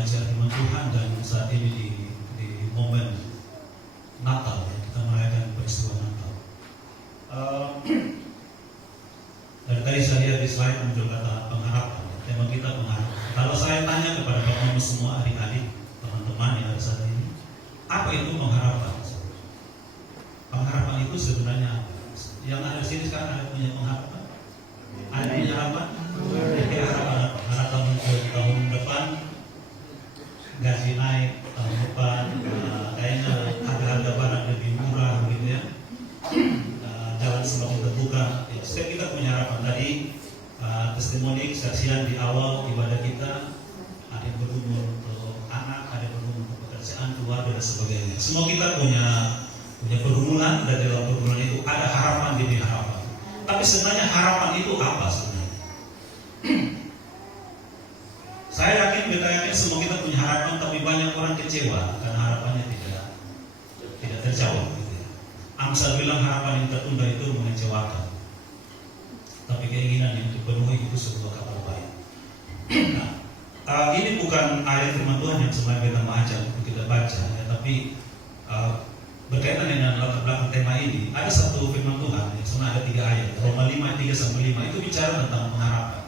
mengajar firman Tuhan, dan saat ini di momen Natal ya, kita merayakan peristiwa Natal. Dari tadi saya lihat di slide muncul kata pengharapan. Tema kita pengharapan. Kalau saya tanya kepada bapak semua adik-adik, teman-teman yang ada saat ini, apa itu pengharapan? Pengharapan itu sebenarnya apa? Yang ada di sini sekarang ada punya pengharapan? Ada punya harapan? Harapan apa? Harapan untuk tahun depan gaji naik, tahun depan kayaknya harga-harga barang lebih murah gitu ya, jalan semakin terbuka. Ya, setiap kita punya harapan. Tadi testimoni kesaksian di awal ibadah kita, ada yang berumur untuk anak, ada yang berumur untuk pekerjaan, keluarga dan sebagainya. Semua kita punya pergumulan, dan dalam pergumulan itu ada harapan demi harapan. Tapi sebenarnya harapan itu apa sebenarnya? Saya yakin, kita yakin semua kita punya harapan, tapi banyak orang kecewa karena harapannya tidak terjawab. Gitu ya. Amsal bilang harapan yang tertunda itu mengecewakan, tapi keinginan yang dipenuhi itu sebuah kabar baik. Nah, ini bukan ayat firman Tuhan yang sebenarnya kita mengajak untuk kita baca, ya, tapi berkaitan dengan latar belakang tema ini, ada satu firman Tuhan yang sebenarnya ada 3 ayat, Roma 5, 3-5, itu bicara tentang pengharapan.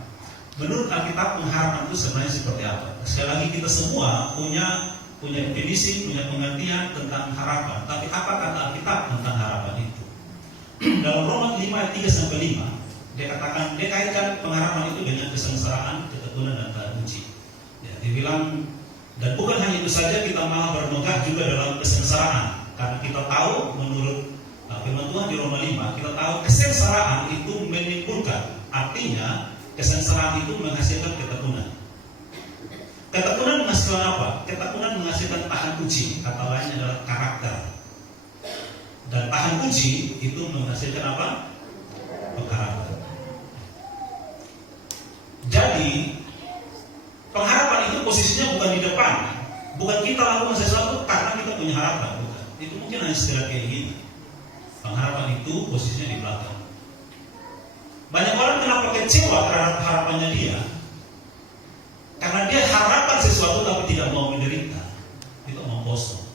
Menurut Alkitab, pengharapan itu sebenarnya seperti apa? Sekali lagi, kita semua punya definisi, punya pengertian tentang harapan. Tapi apa kata Alkitab tentang harapan itu? Dalam Roma 5, 3-5, dia kaitkan pengharapan itu dengan kesengsaraan, ketekunan, dan tahan uji. Ya, dia bilang, dan bukan hanya itu saja, kita malah bermegah juga dalam kesengsaraan. Karena kita tahu, menurut firman Tuhan di Roma 5, kita tahu kesengsaraan itu menimbulkan, artinya kesengsaraan itu menghasilkan ketekunan. Ketekunan menghasilkan apa? Ketekunan menghasilkan tahan uji, kata lainnya adalah karakter. Dan tahan uji itu menghasilkan apa? Pengharapan. Jadi pengharapan itu posisinya bukan di depan, bukan kita lakukan sesuatu karena kita punya harapan, bukan. Itu mungkin hanya sekedar keinginan. Pengharapan itu posisinya di belakang. Banyak orang kenapa kecewa terhadap harapannya dia? Karena dia harapkan sesuatu tapi tidak mau menderita. Itu omong kosong.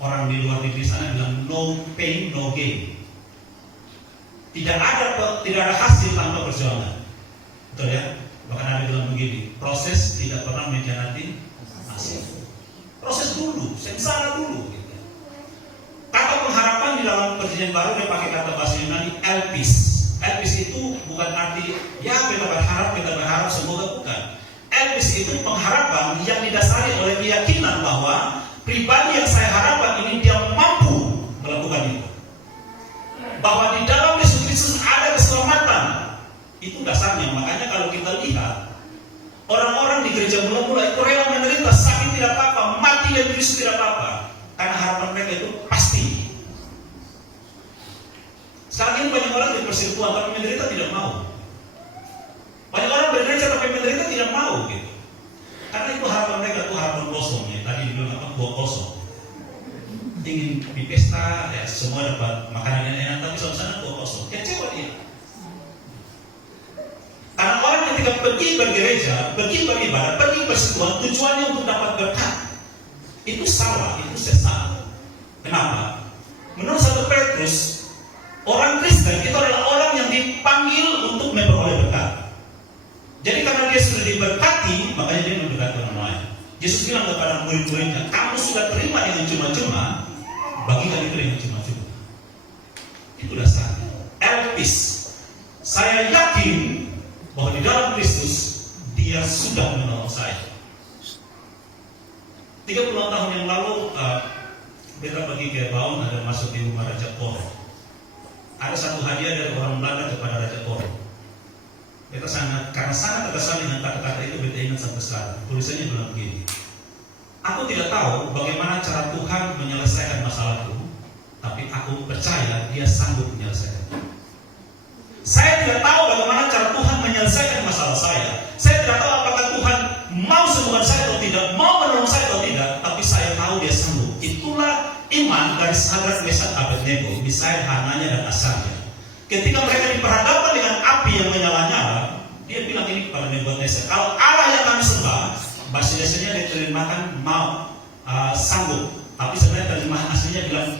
Orang di luar negeri sana bilang no pain no gain. Tidak ada hasil tanpa perjuangan. Betul ya? Bahkan ada bilang begini, proses tidak pernah mengkhianati hasil. Proses dulu, sengsara dulu. Gitu. Kata pengharapan di dalam Perjanjian Baru dia pakai kata bahasa Yunani elpis. Elpis itu bukan arti ya kita berharap semoga, bukan. Elpis itu pengharapan yang didasari oleh keyakinan bahwa pribadi yang saya harapkan ini dia mampu melakukan itu. Bahwa di dalam Yesus Kristus ada keselamatan. Itu dasarnya. Makanya kalau kita lihat orang-orang di gereja mula-mula itu rela menderita, sakit tidak apa-apa, mati dan Kristus tidak apa-apa, karena harapan mereka itu pasti. Sekarang ini banyak orang di persekutuan tapi menderita tidak mau. Banyak orang bergereja tapi menderita tidak mau gitu. Karena itu harapan mereka itu harapan kosong ya. Tadi dibilang apa? Buah kosong. Ingin di pesta ya semua dapat makanan yang enak tapi sama-sama buah kosong. Kecewa dia. Karena orang ketika pergi bergereja, pergi beribadah, pergi persekutuan tujuannya untuk dapat berkat. Itu salah, itu sesat. Kenapa? Menurut 1 Petrus, orang Kristen itu adalah orang yang dipanggil untuk memperoleh berkat. Jadi karena dia sudah diberkati, makanya dia mendekati orang lain. Yesus bilang kepada murid-muridnya, kamu sudah terima dengan cuma-cuma, bagikan itu dengan cuma-cuma. Itu dasarnya. Elpis. Saya yakin bahwa di dalam Kristus dia sudah menolong saya. 30 tahun yang lalu kita pergi ke Baun, ada masuk di rumah Raja Koro. Ada satu hadiah dari orang Belanda kepada Raja Koro. Karena sangat terkesan dengan kata-kata itu, kita ingat sampai sekarang. Tulisannya bilang begini, aku tidak tahu bagaimana cara Tuhan menyelesaikan masalahku, tapi aku percaya dia sanggup menyelesaikan. Saya tidak tahu bagaimana cara Tuhan menyelesaikan masalah saya. Saya tidak tahu apakah Tuhan mau sembuhkan saya atau tidak, mau menolong saya atau tidak, tapi saya tahu dia sanggup. Itulah iman dari Sadrak, Mesak, Abednego, Misael, Hananya, dan Asaria. Ketika mereka diperhadapkan dengan api yang menyala-nyala, dia bilang ini kepada Nebukadnezar, kalau Allah yang kami sembah, cari makan mau, sanggup. Tapi sebenarnya terjemahan aslinya bilang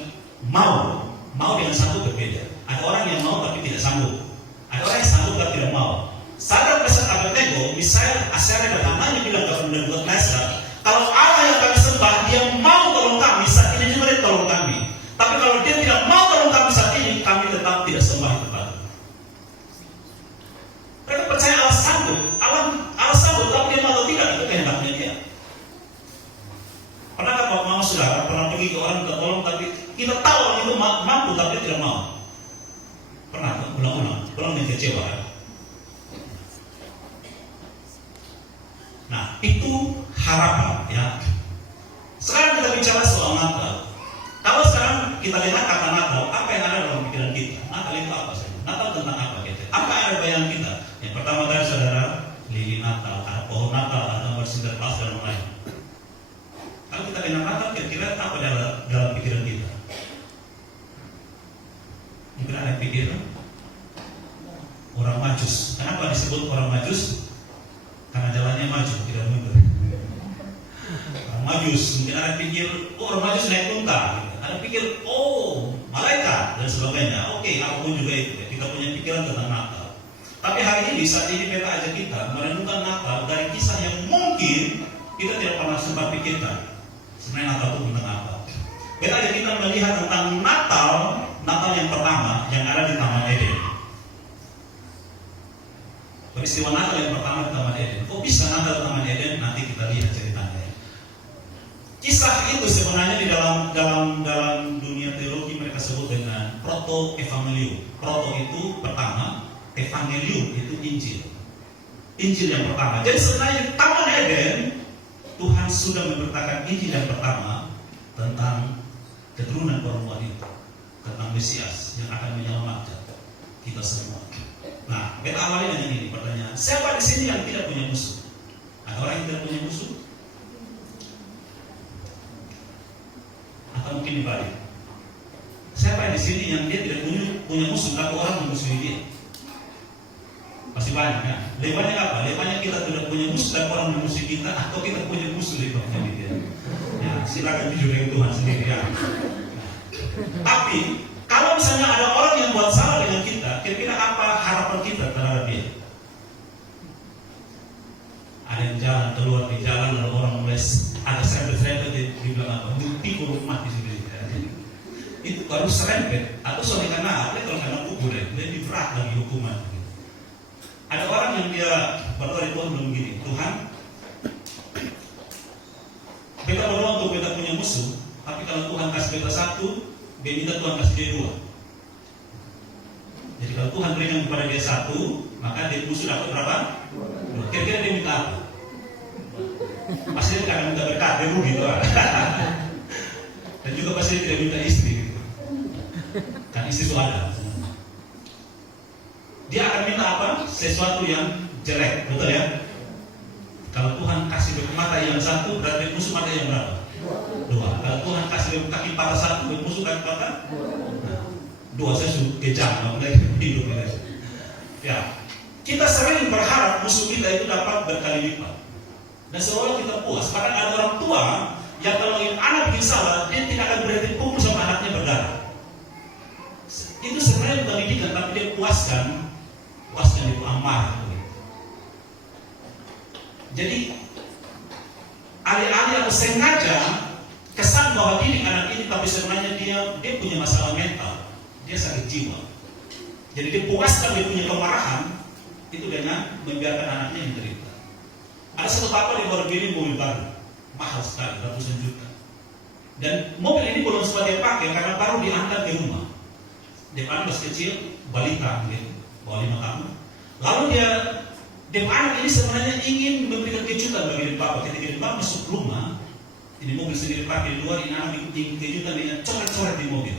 mau dengan sanggup berbeda. Ada orang yang mau tapi tidak sanggup. Ada orang yang sanggup tapi tidak mau. Sadar Mesek Abednego, misalnya Asera dan Hamanya bilang kepada Nebukadnezar, kalau Allah yang kami sembah, dia mau tolong kami, saat ini juga dia tolong kami. Tapi kalau dia tidak mau tolong kami saat ini, kami tetap tidak sembah kepada. Mereka percaya Allah sanggup, Allah sanggup, tapi dia mau atau tidak, itu kehendaknya dia. Pernahkah Bapak Mama Saudara pernah pergi ke orang minta tolong, tapi kita tahu orang itu mampu, tapi dia tidak mau? Pernah, ulang-ulang yang kecewa. Nah, itu harapan ya. Sekarang kita bicara soal Natal. Kalau sekarang kita lihat kata Natal, apa yang ada dalam pikiran kita? Natal itu apa saja? Natal tentang apa gitu? Apa yang ada bayangan kita? Yang pertama dari saudara, lilin Natal, ada pohon Natal, ada Sinterklas dan lain-lain. Kalau kita dengar Natal, kira-kira apa dalam pikiran kita? Mungkin ada yang pikir orang Majus. Kenapa disebut orang Majus? Karena jalannya maju, tidak mundur. Orang Majus, mungkin ada pikir, orang Majus naik unta. Ada pikir, malaikat dan sebagainya. Oke, apapun juga itu. Kita punya pikiran tentang Natal. Tapi hari ini, saat ini kita ajak kita merenungkan Natal dari kisah yang mungkin kita tidak pernah sempat pikirkan. Sebenarnya Natal itu tentang apa? Kita ajak kita melihat tentang Natal yang pertama yang ada di Taman Eden. Peristiwa Natal yang pertama di Taman Eden. Kok bisa Natal di Taman Eden? Nanti kita lihat ceritanya. Kisah itu sebenarnya di dalam dunia teologi mereka sebut dengan proto-evangelium. Proto itu pertama, evangelium itu Injil. Injil yang pertama. Jadi sebenarnya di Taman Eden Tuhan sudah memberitakan Injil yang pertama tentang keturunan perempuan itu, tentang Mesias yang akan menyelamatkan kita semua. Nah, kita awali dengan ini pertanyaan. Siapa di sini yang tidak punya musuh? Ada orang yang tidak punya musuh? Atau mungkin dibalik? Siapa di sini yang dia tidak punya musuh, tapi orang memusuhi dia? Pasti banyak kan? Lebih banyak apa? Lebih banyak kita tidak punya musuh dan orang memusuhi kita, atau kita punya musuh lebih banyak dia. Ya, silakan jujur dengan Tuhan sendiri ya. Tapi kalau misalnya ada orang yang buat salah dengan kita, kira-kira apa harapan kita terhadap dia? Ada yang jalan keluar di jalan, lalu orang mulai ada serempet-serempet di belakang apa? Bukti buruk mati sendiri. Itu baru serempet atau soalnya karena apa? Kalau karena kubur lebih berat lagi hukuman. Ada orang yang dia berdoa di Tuhan belum begini, Tuhan, kita berdoa untuk kita punya musuh, tapi kalau Tuhan kasih kita satu, dia minta Tuhan kasih dia dua. Jadi kalau Tuhan berikan kepada dia satu, maka dia musuh dapat berapa? Dua. Kira-kira dia minta apa? Pasti dia akan minta berkat, dia rugi gitu. Dan juga pasti dia tidak minta istri gitu. Kan istri itu ada. Dia akan minta apa? Sesuatu yang jelek, betul ya? Kalau Tuhan kasih mata yang satu, berarti musuh mata yang berapa? Dua. Kalau Tuhan kasih kaki patah satu, musuh kaki patah? Dua. Saya suruh kejam, mulai hidup ya. Ya, kita sering berharap musuh kita itu dapat berkali lipat. Dan seolah kita puas. Bahkan ada orang tua yang kalau anak bikin salah, dia tidak akan berhenti pukul sama anaknya berdarah. Itu sebenarnya bukan didikan, tapi dia puaskan itu amarah. Jadi alih-alih atau sengaja kesan bahwa didik anak ini, tapi sebenarnya dia punya masalah mental, dia sakit jiwa. Jadi dia puaskan dia punya kemarahan itu dengan membiarkan anaknya yang derita. Ada satu papa yang baru beli mobil baru, mahal sekali, ratusan juta. Dan mobil ini belum sempat dia pakai karena baru diantar di rumah. Dia masih kecil, balita gitu, bawa 5 tahun. Lalu dia anak ini sebenarnya ingin memberikan kejutan bagi bapak. Ketika bapak masuk rumah, ini mobil sendiri pakai di luar, ini anak bikin kejutan dengan coret-coret di mobil.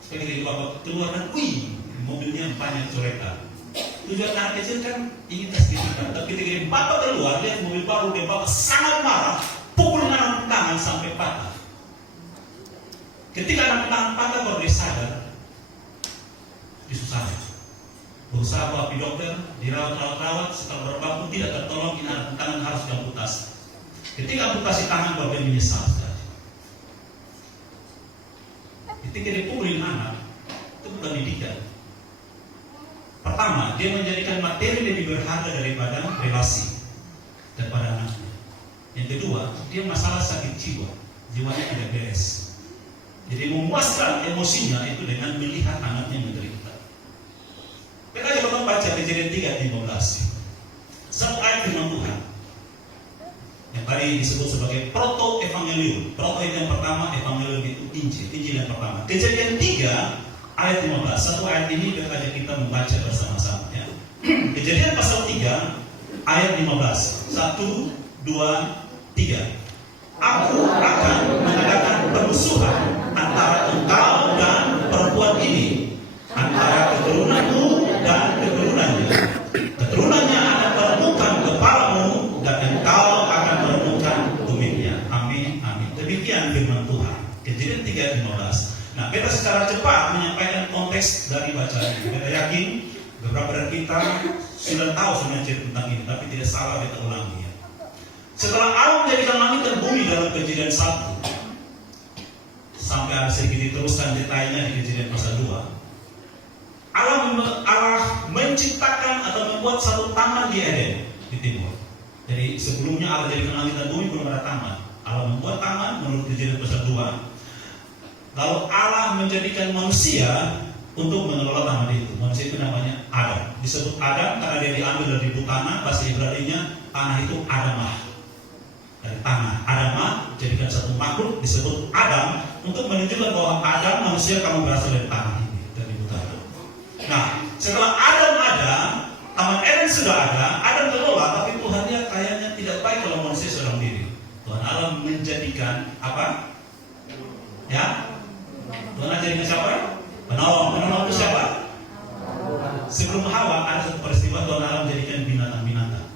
Supaya ketika bapak keluar dan mobilnya banyak coretan. Tujuan anak kecil kan ingin tes kejutan. Tapi ketika bapak keluar, lihat mobil baru, dia bapak sangat marah, pukul anak tangan sampai patah. Ketika anak tangan patah baru dia sadar, disusahkan. Berusaha bawa pergi dokter, dirawat, setelah beberapa pun tidak tertolong, ini anak tangan harus diamputasi. Ketika amputasi tangan, keluarga menyesal sekali. Ketika dia pukulin anak, itu bukan didikan. Pertama, dia menjadikan materi lebih berharga daripada relasi daripada anaknya. Yang kedua, dia masalah sakit jiwa, jiwanya tidak beres. Jadi memuaskan emosinya itu dengan melihat anaknya menderita. Kita coba baca Kejadian 3:15. Satu ayat firman Tuhan yang tadi disebut sebagai proto evangelium. Proto itu yang pertama, evangelium itu Injil yang pertama. Kejadian 3 ayat 15. Satu ayat ini berkata kita membaca bersama-sama ya. Kejadian pasal 3 ayat 15. 1, 2, 3. Aku akan mengadakan permusuhan antara engkau dan perempuan ini, antara keturunanmu dan keturunannya. Keturunannya akan meremukkan kepalamu dan engkau akan meremukkan tumitnya. Amin, amin. Demikian firman Tuhan. Kejadian 3:15. Nah, kita secara cepat menyampaikan konteks dari bacaan ini. Kita yakin beberapa dari kita sudah tahu sebenarnya tentang ini, tapi tidak salah kita ulangi ya. Setelah Allah menjadikan langit dan bumi dalam Kejadian 1, sampai ada sedikit diteruskan detailnya di Kejadian pasal 2. Allah menciptakan atau membuat satu taman di Eden di timur. Jadi sebelumnya Allah jadikan langit dan bumi belum ada taman. Allah membuat taman menurut Kejadian pasal 2. Lalu Allah menjadikan manusia untuk mengelola taman itu. Manusia itu namanya Adam. Disebut Adam karena dia diambil dari tanah. Bahasa Ibrani-nya tanah itu Adamah. Dari tanah Adamah jadikan satu makhluk disebut Adam untuk menunjukkan bahwa Adam manusia kamu berasal dari tanah ini, dari tanah. Nah, setelah Adam ada, taman Eden sudah ada, Adam kelola, tapi Tuhan lihat kayaknya tidak baik kalau manusia seorang diri. Tuhan Allah menjadikan apa? Ya, Tuhan Allah jadikan siapa? Penolong. Penolong itu siapa? Sebelum Hawa ada satu peristiwa Tuhan Allah menjadikan binatang-binatang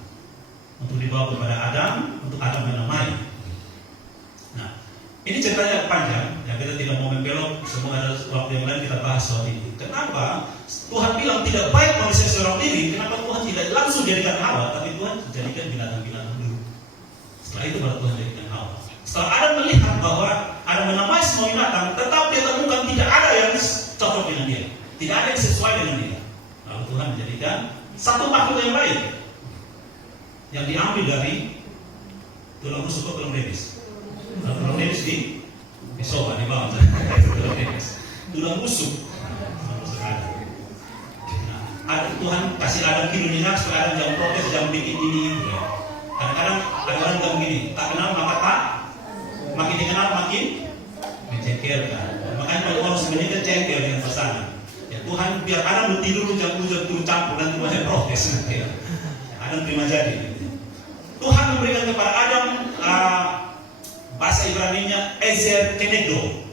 untuk dibawa kepada Adam, untuk Adam menamai. Nah, ini ceritanya panjang, ya kita tidak mau membelok, semua ada waktu yang lain kita bahas soal ini. Kenapa Tuhan bilang tidak baik manusia seorang diri? Kenapa Tuhan tidak langsung jadikan Hawa, tapi Tuhan jadikan binatang-binatang dulu. Setelah itu baru Tuhan jadikan Hawa. Setelah Adam melihat bahwa Adam menamai semua binatang, tetapi dia temukan tidak ada yang cocok dengan dia, tidak ada yang sesuai dengan dia. Lalu Tuhan menjadikan satu makhluk yang lain, yang diambil dari tulang rusuk atau tulang remis. Tulang remis di soba, di bawah. Tulang remis. Tulang rusuk. Nah, Tuhan kasih Adam kilometer supaya Adam jangan protes, jangan bikin ini. Kadang-kadang ada orang bilang begini, tak kenal maka tak, makin dikenal makin mencengkelkan. Makanya banyak orang sebenarnya cengkel dengan pasangan. Ya, Tuhan biar Adam tidur jangan campur dan Tuhan protes. Ya. Adam terima jadi. Tuhan memberikan kepada Adam bahasa Ibrani-nya Ezer Kenegdo.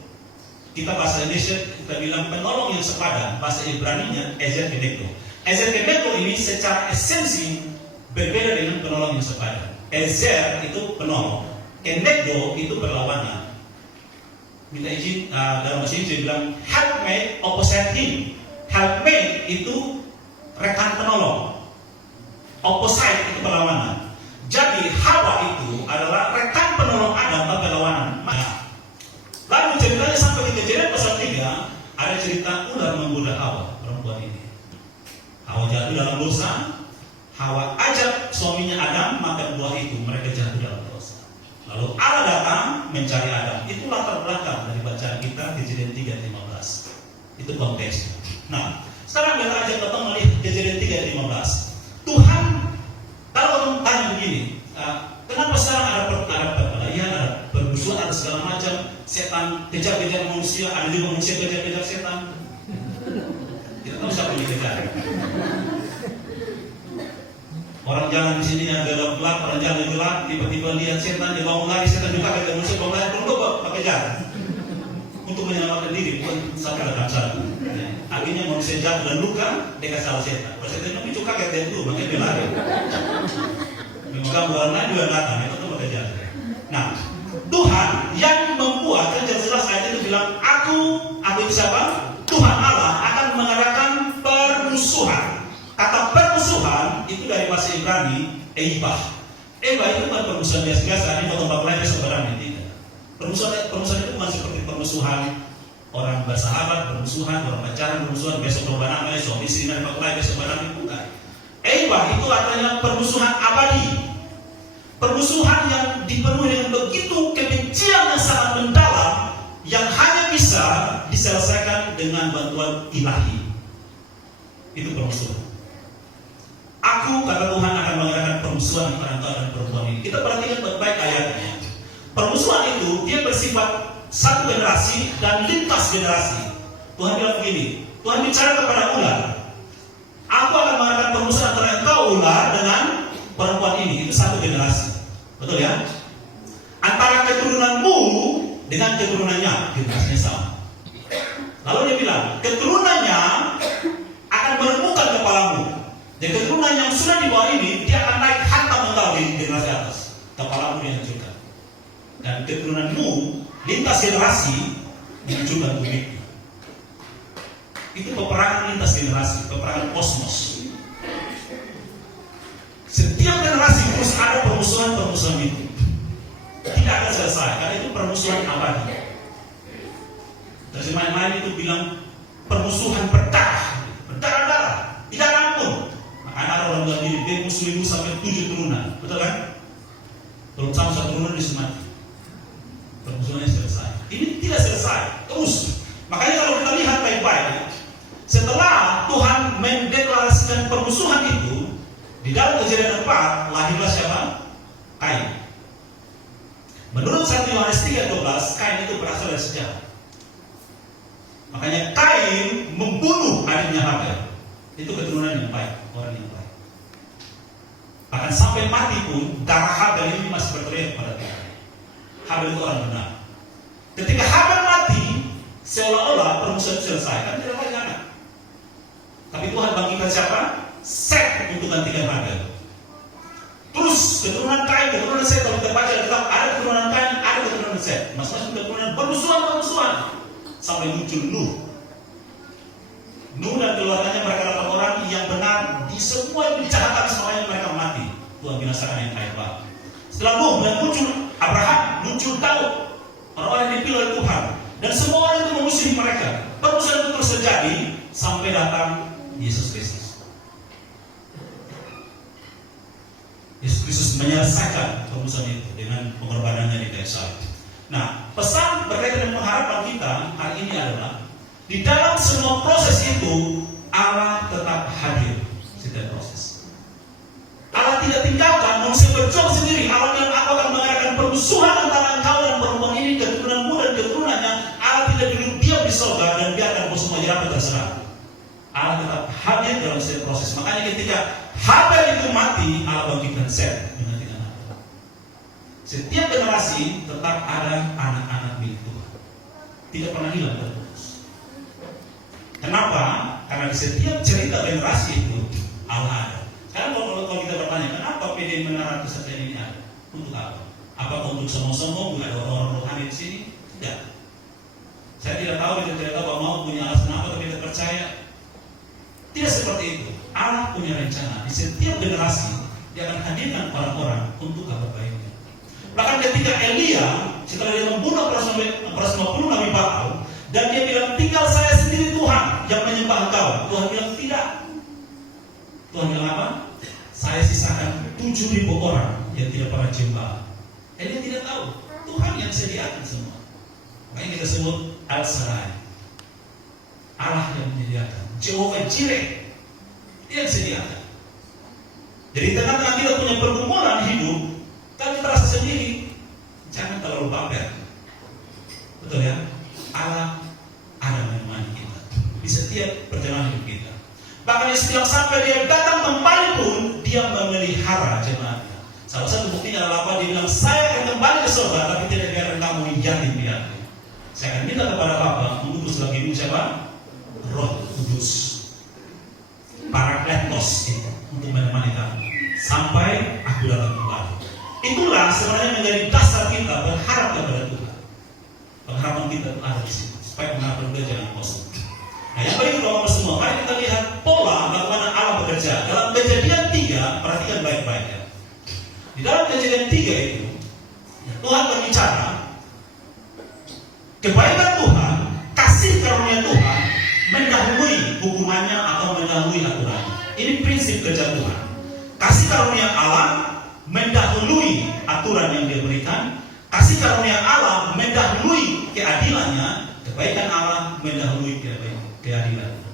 Kita bahasa Indonesia kita bilang penolong yang sepadan. Bahasa Ibrani-nya Ezer Kenegdo. Ezer Kenegdo ini secara esensi berbeda dengan penolong yang sepadan. Ezer itu penolong, Kenegdo itu berlawanan. Minta izin dalam bahasa Inggris bilang helpmate opposite him. Helpmate itu rekan penolong, opposite itu berlawanan. Jadi Hawa itu adalah rekan penolong Adam tapi berlawanan. Lalu ceritanya sampai di Kejadian pasal 3 ada cerita ular menggoda Hawa, perempuan ini. Hawa jatuh dalam dosa. Hawa ajak suaminya Adam makan buah itu, mereka jatuh dalam dosa. Lalu Allah datang mencari Adam. Itu latar belakang dari bacaan kita Kejadian 3:15. Itu konteksnya. Nah, sekarang kita ajak datang melihat Kejadian 3:15. Tuhan kalau tanya begini, kenapa sekarang ada perkelahian, ada permusuhan, ada segala macam, setan kejar-kejar manusia, ada juga manusia kejar-kejar setan. Kita tahu siapa yang dikejar. Orang jalan di sini yang gelap-gelap, orang jalan gelap, tiba-tiba lihat setan, dia bangun lari, setan juga kejar manusia, bangun lari, tunggu pakai jalan untuk menyelamatkan diri, bukan sampai dalam sana. Akhirnya manusia jatuh dan luka, dia salah setan. Pas setan itu kaget dia dulu, makanya dia lari. Memegang warna juga datang, itu tuh pakai jalan. Nah, Tuhan yang membuat, kan jelas ayat itu bilang, aku itu siapa? Tuhan Allah akan mengadakan permusuhan. Kata permusuhan itu dari bahasa Ibrani, Eibah. Eibah itu bukan permusuhan biasa-biasa, ini potong bakulai besok barangnya, tidak. Permusuhan itu bukan seperti permusuhan orang bersahabat, permusuhan, orang pacaran, permusuhan besok berbarang, besok istri dan bakulai besok barangnya, bukan. Itu artinya permusuhan abadi. Permusuhan yang dipenuhi dengan begitu kebencian yang sangat mendalam, yang hanya bisa diselesaikan dengan bantuan ilahi. Itu permusuhan. Aku, kata Tuhan, akan mengadakan permusuhan antara engkau dan perempuan ini. Kita perhatikan baik-baik ayatnya. Permusuhan itu dia bersifat satu generasi dan lintas generasi. Tuhan bilang begini, Tuhan bicara kepada ular, aku akan mengadakan permusuhan antara engkau ular dengan perempuan ini. Itu satu generasi, betul ya? Antara keturunanmu dengan keturunannya, generasinya sama. Lalu dia bilang, keturunannya akan menemukan kepalamu. Dan keturunan yang sudah di bawah ini, dia akan naik hantam engkau di generasi atas. Kepalamu dihancurkan. Dan keturunanmu lintas generasi dihancurkan bumi. Itu peperangan lintas generasi, peperangan kosmos. Setiap generasi terus ada permusuhan-permusuhan itu. Tidak akan selesai, karena itu permusuhan abadi. Terjemahan lain itu bilang permusuhan berdarah, berdarah-darah, tidak ampun. Makanya ada orang bilang dia musuh sampai 7 turunan, betul kan? Belum sama satu turunan bisa mati. Permusuhannya selesai. Ini tidak selesai, terus. Makanya kalau kita lihat baik-baik, setelah Tuhan mendeklarasikan permusuhan itu, di dalam Kejadian 4 lahirlah siapa? Kain. Menurut 1 Yohanes 3:12, Kain itu berasal dari sejarah. Makanya Kain membunuh adiknya Habel. Itu keturunan yang baik, orang yang baik. Bahkan sampai mati pun darah Habel ini masih berteriak pada Tuhan. Habel itu orang benar. Ketika Habel mati, seolah-olah permusuhan selesai, kan tidak lagi anak. Tapi Tuhan bangkitkan siapa? Set untuk gantikan Habel. Terus keturunan Kain, keturunan Set, kalau kita baca tetap ada keturunan Kain, ada keturunan Set. Masing-masing keturunan bermusuhan. Sampai muncul Nuh. Nuh dan keluarganya mereka 8 orang yang benar di semua kejahatan semuanya mereka mati. Tuhan binasakan yang kaya banget. Setelah Nuh dan muncul Abraham, muncul Daud, orang-orang yang dipilih oleh Tuhan, dan semua orang itu memusuhi mereka. Permusuhan itu terus terjadi sampai datang Yesus Kristus. Yesus Kristus menyelesaikan permusuhan itu dengan pengorbanannya di kayu salib. Nah, pesan berkaitan dengan pengharapan kita hari ini adalah di dalam semua proses itu Allah tetap hadir setiap proses. Allah tidak tinggalkan manusia berjuang sendiri. Allah bilang, aku akan mengadakan permusuhan antara engkau dan perempuan ini, keturunanmu dan keturunannya. Allah tidak duduk diam di surga dan biarkan kau semua apa terserah. Allah tetap hadir dalam setiap proses. Makanya ketika Habel itu mati, Allah bangkitkan Set. Setiap generasi tetap ada anak-anak milik Tuhan. Tidak pernah hilang terputus. Kenapa? Karena di setiap cerita generasi itu Allah ada. Sekarang kalau kita bertanya, kenapa PD Menara Kesejahteraan ini ada? Untuk apa? Apakah untuk sombong-sombong? Ada orang-orang rohani di sini? Tidak. Saya tidak tahu, tidak tahu mau punya alasan apa, tapi kita percaya. Tidak seperti itu. Allah punya rencana. Di setiap generasi dia akan hadirkan orang-orang untuk kabar baiknya. Bahkan ketika Elia setelah dia membunuh 450 Nabi Baal, dan dia bilang, tinggal saya sendiri Tuhan yang menyembah engkau. Tuhan bilang tidak. Tuhan bilang apa? Saya sisakan 7.000 orang yang tidak pernah jembah. Elia tidak tahu. Tuhan yang sediakan semua. Makanya kita sebut Al-Shaddai, Allah yang menyediakan. Jehovah Jireh, dia yang sediakan. Jadi tengah-tengah kita punya pergumulan hidup, kalau kita rasa sendiri, jangan terlalu baper. Betul ya? Allah ada menemani kita di setiap perjalanan hidup kita. Bahkan setiap sampai dia datang kembali pun, dia memelihara jemaatnya. Salah satu buktinya adalah apa? Dia bilang, saya akan kembali ke surga, tapi tidak biarkan kamu yatim piatu. Saya akan minta kepada Bapa mengutus lagi siapa? Roh Kudus, Parakletos itu, untuk menemani kamu sampai aku datang kembali. Itulah sebenarnya menjadi dasar kita berharap kepada Tuhan. Pengharapan kita ada di sini, supaya pengharapan kita jangan kosong. Nah, yang baik Bapak semua, mari kita lihat pola bagaimana Allah bekerja. Dalam Kejadian 3, perhatikan baik-baik ya. Di dalam Kejadian 3 itu Tuhan berbicara kebaikan Tuhan, kasih karunia Tuhan mendahului hukumannya atau mendahului aturannya. Ini prinsip kerja Tuhan. Kasih karunia Allah mendahului aturan yang dia berikan. Kasih karunia Allah mendahului keadilannya. Kebaikan Allah mendahului keadilannya.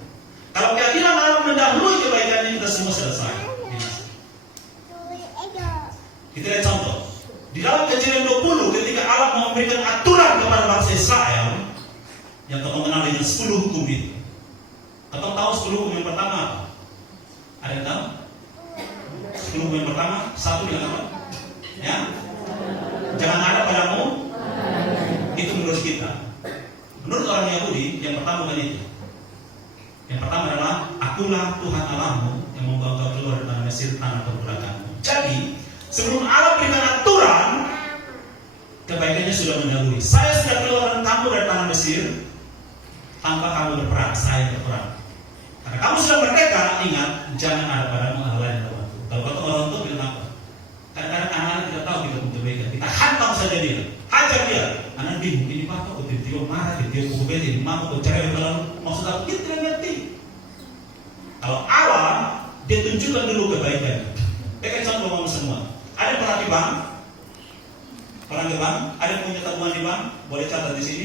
Kalau keadilan Allah mendahului kebaikannya, kita semua selesai. Kita lihat contoh. Di dalam Kejadian 20, ketika Allah memberikan aturan kepada bangsa Israel, yang kita mengenal dengan 10 hukum itu. Kita tahu 10 hukum yang pertama apa? Ada yang tahu? 10 hukum yang pertama, satu bilang apa? Ya? Jangan ada padamu. Itu menurut kita. Menurut orang Yahudi, yang pertama bukan itu. Yang pertama adalah, akulah Tuhan Allahmu yang membawa kau keluar dari tanah Mesir, tanah perbudakanmu. Jadi, sebelum Allah berikan aturan, kebaikannya sudah mendahului. Saya sudah keluarkan kamu dari tanah Mesir tanpa kamu berperang, saya berperang. Karena kamu sudah merdeka, ingat, jangan ada padamu Allah lain yang membantu. Kalau kata orang tua bilang apa? Kadang-kadang anak-anak tidak tahu kita punya kebaikan. Kita hantam saja dia, hajar dia. Anak bingung, ini apa? Kok dia marah, dia pukul bete, ini mama, kok cewek kalau maksud aku, dia tidak ngerti. Kalau Allah, dia tunjukkan dulu kebaikan. Pakai contoh kamu semua. Ada yang pernah di bank? Pernah ke bank? Ada yang punya tabungan di bank? Boleh catat di sini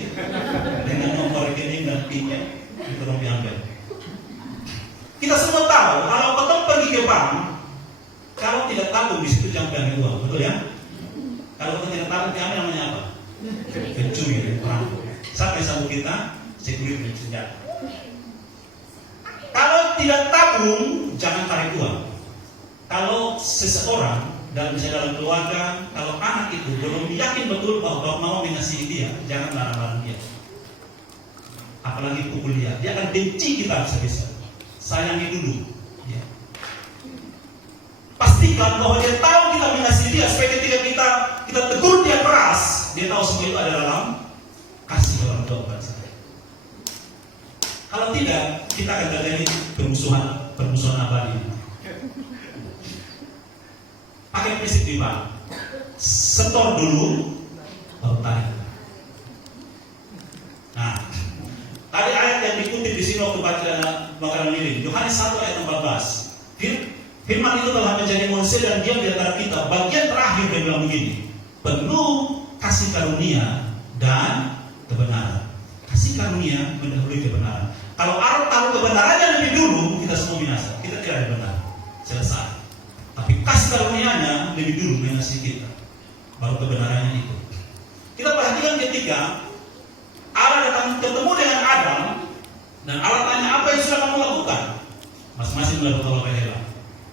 dengan nomor rekening dan PIN-nya. Itu dong diambil. Kita semua tahu kalau kita pergi ke bank, kalau tidak tabung di situ jangan ambil uang, betul ya? Kalau kita tidak tabung, diambil namanya apa? Pencuri, perampok. Siapa yang sambut kita? Security senjata. Kalau tidak tabung, jangan tarik uang. Kalau seseorang dalam keluarga, kalau anak itu belum yakin betul bahwa mau mengasihi dia, jangan larang-larang dia. Apalagi pukul dia akan benci kita habis-habisan. Sayangi dulu. Ya. Pastikan bahwa dia tahu kita mengasihi dia, supaya ketika kita tegur dia keras, dia tahu semua itu ada dalam kasih orang tua kepada saya. Kalau tidak, kita akan terjadi permusuhan abadi. Pakai prinsip di bank, setor dulu, baru tarik. Nah, tadi ayat yang dikutip di sini waktu baca makanan ini, Yohanes 1 ayat 14. Firman itu telah menjadi manusia dan diam di antara kita. Bagian terakhir dia bilang begini, penuh kasih karunia dan kebenaran. Kasih karunia mendahului kebenaran. Kalau Allah tahu kebenarannya lebih dulu, kita semua binasa. Kita tidak ada benar. Selesai. Tapi kasih karunia-Nya lebih dulu mengasihi kita. Baru kebenarannya itu. Kita perhatikan ketika Allah datang ketemu dengan Adam, dan Allah tanya, apa yang sudah kamu lakukan? Masing-masing melakukan apa yang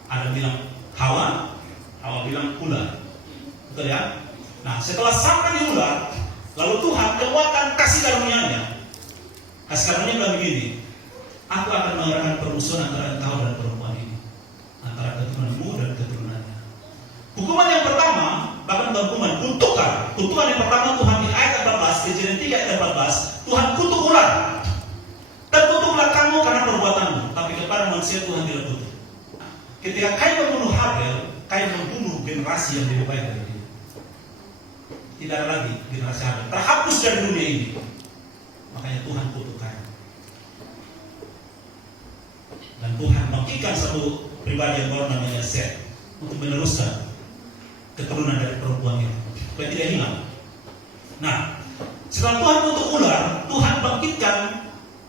Adam bilang Hawa bilang ular. Betul ya? Nah, setelah sampai di ular, lalu Tuhan keluarkan kasih karunia-Nya. Kasih karunia bilang begini, aku akan mengadakan permusuhan antara engkau dan perempuan ini, antara keturunanmu dan keturunannya. Hukuman yang pertama, bahkan hukuman kutukan. Kutukan yang pertama Tuhan di ayat 14, Kejadian 3 ayat 14, Tuhan kutuk ular. Terkutuklah kamu karena perbuatanmu, tapi kepada manusia Tuhan tidak kutuk. Ketika Kain membunuh Habel, Kain membunuh generasi yang lebih baik dari dia. Tidak ada lagi generasi Habel, terhapus dari dunia ini. Makanya Tuhan kutuk Kain. Dan Tuhan bangkitkan satu pribadi yang baru namanya Set untuk meneruskan keturunan dari perempuan itu supaya tidak hilang. Nah, setelah Tuhan kutuk ular, Tuhan bangkitkan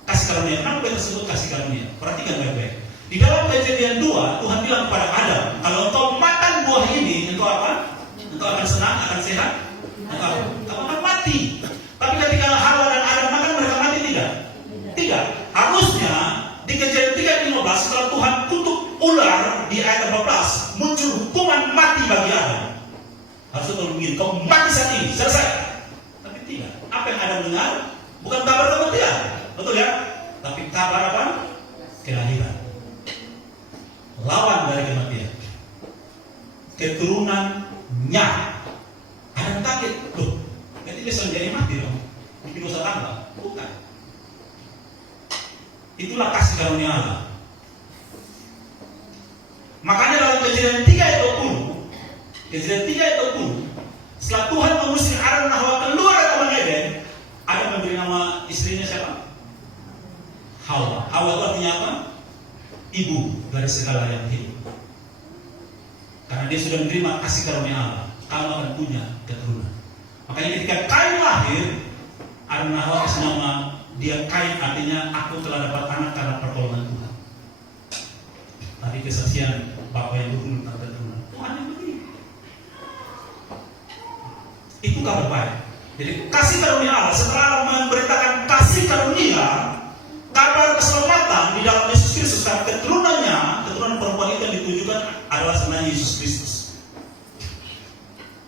kasih karunia. Kenapa tersebut kasih karunia? Perhatikan baik-baik. Di dalam Kejadian 2, Tuhan bilang kepada Adam, kalau engkau makan buah ini, engkau apa? Engkau akan senang, akan sehat, engkau akan mati. Tapi ketika Hawa dan Adam makan, mereka mati tidak? Tidak. Harusnya di Kejadian 3:15, setelah Tuhan kutuk ular di ayat 14, muncul hukuman mati bagi Adam. Harusnya kalau begini, kau mati saat ini, selesai. Tapi tidak. Apa yang Adam dengar? Bukan kabar kematian, betul ya? Tapi kabar apa? Kelahiran. Lawan dari kematian. Keturunannya. Adam kaget, loh, nanti dia selalu jadi mati dong. Bikin dosa tambah. Bukan. Itulah kasih karunia Allah. Makanya dalam Kejadian 3 ayat 20, Kejadian 3 ayat 20, Setelah Tuhan mengusir Adam dan Hawa keluar dari Taman Eden, Adam memberi nama istrinya siapa? Hawa. Hawa itu artinya apa? Ibu dari segala yang hidup. Karena dia sudah menerima kasih karunia Allah, kamu akan punya keturunan. Makanya ketika Kain lahir, Adam dan Hawa kasih nama dia Kain, artinya aku telah dapat anak karena pertolongan Tuhan. Tadi kesaksian Bapak yang dulu tentang keturunan, Tuhan yang begini. Itu kabar baik. Jadi kasih karunia Allah, setelah Allah memberitakan kasih karunia, kabar keselamatan di dalam Yesus Kristus, dan keturunannya, keturunan perempuan itu yang ditujukan adalah sebenarnya Yesus Kristus.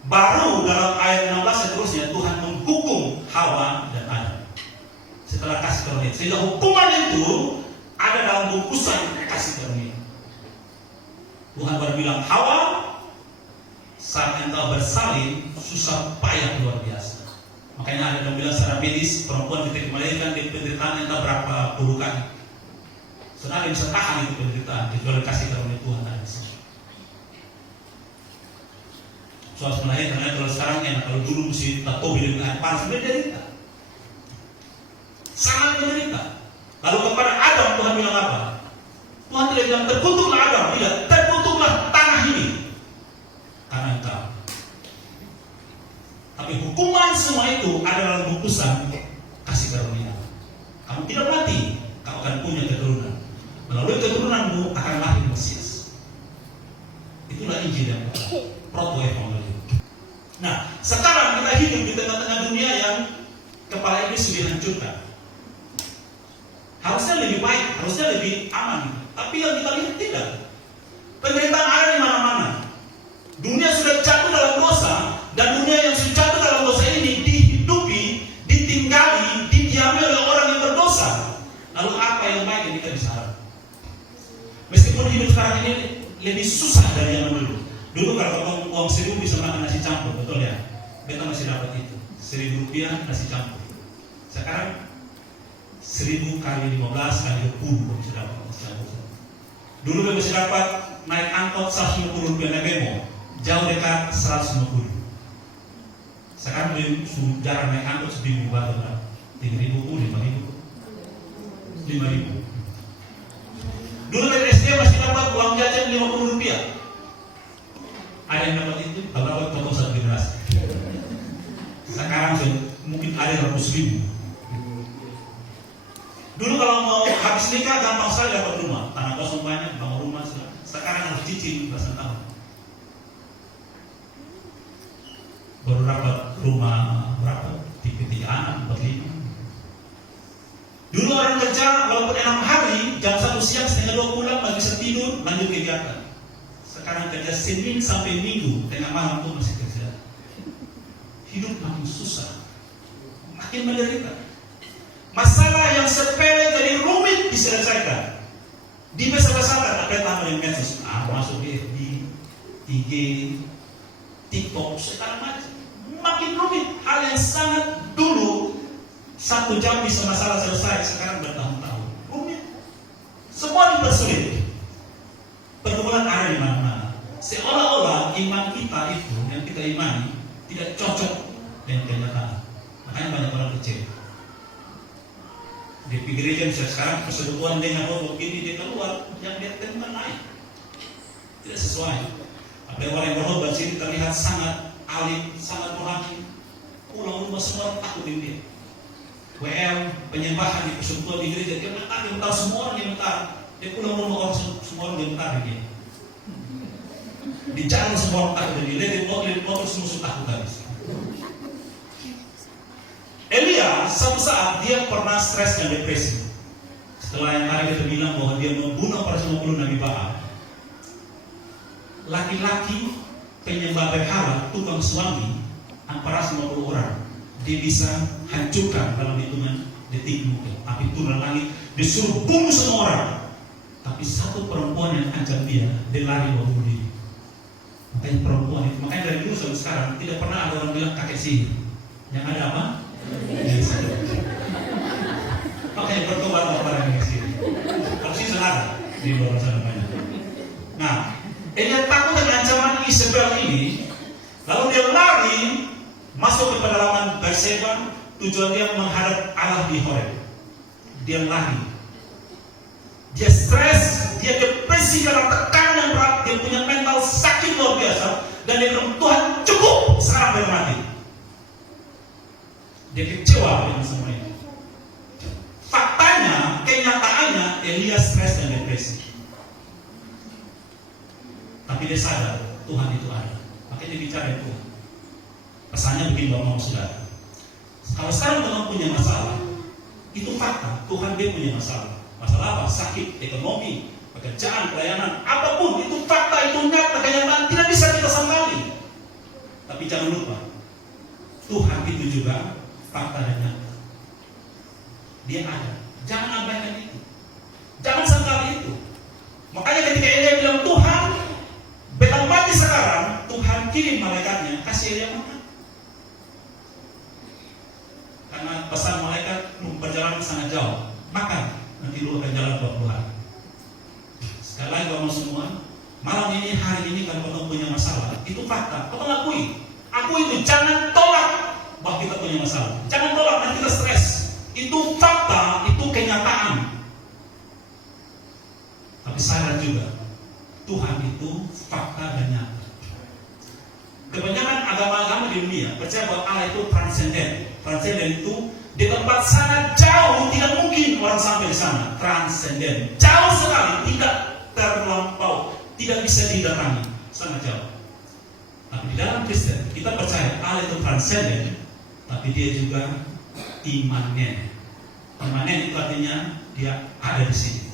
Baru dalam ayat 16 seterusnya Tuhan menghukum Hawa dan Adam setelah kasih karunia. Sehingga hukuman itu ada dalam bungkusan kasih karunia. Tuhan baru bilang, Hawa, saat engkau bersalin susah payah luar biasa. Makanya ada yang bilang secara medis, perempuan ketika melahirkan di penderitaan entah berapa puluh kali. Saudara bisa tahan itu penderitaan, kecuali kasih karunia Tuhan ada di sini. Soal melahirkan, kalau sekarang enak, kalau dulu mesti tak tahu bila air panas, menderita. Sangat menderita. Lalu kepada Adam Tuhan bilang apa? Tuhan tidak bilang terkutuklah Adam, tidak, terkutuklah tanah ini karena engkau. Tapi hukuman semua itu ada dalam bungkusan kasih karunia. Kamu tidak mati, kamu akan punya keturunan. Melalui keturunanmu akan lahir Mesias. Itulah Injil yang proto-evangelium. Nah, sekarang kita hidup di tengah-tengah dunia yang kepala ini sudah dihancurkan. Harusnya lebih baik, harusnya lebih aman. Tapi yang kita lihat tidak. Penderitaan ada di mana-mana. Dunia sudah jatuh dalam dosa, dan dunia yang sudah jatuh dalam dosa ini dihidupi, ditinggali, didiami oleh orang yang berdosa. Lalu apa yang baik yang kita bisa harap? Meskipun hidup sekarang ini lebih susah dari yang dulu. Dulu kalau uang 1.000 bisa makan nasi campur, betul ya? Kita masih dapat itu, Rp1.000 nasi campur. Sekarang 1.000 kali 15 kali 20 bisa dapat nasi campur. Dulu bisa dapat naik angkot Rp150 naik bemo, jauh dekat 150. Sekarang jarang naik angkot seminggu baru berapa? 3.000, 5.000. 5.000. Dulu dari SD masih dapat uang jajan Rp50. Ada yang dapat itu, kalau dapat satu generasi. Sekarang mungkin ada 100.000. Dulu kalau mau habis nikah gampang sekali dapat rumah, tanah kosong banyak, bangun rumah. Sekarang harus cicil belasan tahun. Baru dapat rumah berapa? 3 anak, 4-5. Dulu orang kerja walaupun 6 hari, jam 1 siang setengah 2 pulang, masih bisa tidur, lanjut kegiatan. Sekarang kerja Senin sampai Minggu, tengah malam pun masih kerja. Hidup makin susah, makin menderita. Masalah yang sepele jadi rumit diselesaikan. Di besar-besar apa yang tambah dengan medsos, masuk di FB, IG, TikTok, segala macam. Makin rumit. Hal yang sangat dulu 1 jam bisa masalah selesai, sekarang bertahun-tahun. Rumit. Semua dipersulit. Pergumulan ada di mana-mana. Seolah-olah iman kita itu yang kita imani tidak cocok dengan kenyataan. Makanya banyak orang kecewa. Di gereja misalnya sekarang persekutuan dia nyapot begini dia keluar, yang dia temukan naik. Tidak sesuai. Apalagi orang yang berkhotbah sini terlihat sangat alim, sangat rohani. Pulang rumah semua orang takutin dia. WL penyembahan di persekutuan di gereja dia mentar semua orang dia mentar. Dia pulang rumah orang semua orang dia mentar dia. Di jalan semua orang takut dia. Lihat motor semua takut habis. Elia satu saat dia pernah stres dan depresi. Setelah yang tadi kita bilang bahwa dia membunuh 450 Nabi Baal. Laki-laki penyembah berhala, tukang suami, 450 orang, dia bisa hancurkan dalam hitungan detik mungkin. Api turun langit, disuruh bunuh semua orang. Tapi satu perempuan yang ancam dia lari bunuh diri. Makanya perempuan itu, makanya dari dulu sampai sekarang tidak pernah ada orang bilang kakek sihir. Yang ada apa? Makanya bertobat orang yang sihir. Kalau sih ada di luar sana banyak. Nah, dia takut dengan ancaman Isabel ini, lalu dia lari masuk ke pedalaman Berseba. Tujuan dia menghadap Allah di Horeb. Dia lari, dia stres, dia depresi karena tekanan berat, dia punya mental sakit luar biasa, dan dia bilang, Tuhan cukup, sekarang dia mati. Dia kecewa dengan semua ini. Faktanya, kenyataannya, Elia stres dan depresi. Tapi dia sadar Tuhan itu ada. Makanya dia bicara Tuhan. Pesannya begini, Bapak Saudara. Kalau sekarang Tuhan punya masalah, itu fakta. Tuhan dia punya masalah. Masalah apa? Sakit, ekonomi, pekerjaan, pelayanan, apapun. Itu fakta, itu nyata, kenyataan. Tidak bisa kita sangkali. Tapi jangan lupa, Tuhan itu juga fakta dan nyata. Dia ada. Jangan abaikan itu. Jangan sangkali itu. Makanya ketika Elia bilang, Tuhan, beta mati sekarang, Tuhan kirim malaikatnya, kasih Elia makan. Karena pesan malaikat perjalanan sangat jauh, makan, nanti lu akan jalan 20 hari. Sekali lagi Bapak semua, malam ini, hari ini kalau kita punya masalah, itu fakta. Kita akui itu, jangan tolak bahwa kita punya masalah. Jangan tolak, nanti kita stres. Itu fakta, itu kenyataan. Tapi sadar juga, Tuhan itu fakta dan nyata. Kebanyakan agama-agama di dunia percaya bahwa Allah itu transenden. Transenden itu di tempat sangat jauh, tidak mungkin orang sampai di sana. Transenden, jauh sekali, tidak terlampau, tidak bisa didatangi, sangat jauh. Tapi di dalam Kristen kita percaya Allah itu transenden, tapi dia juga imanen. Imanen itu artinya dia ada di sini.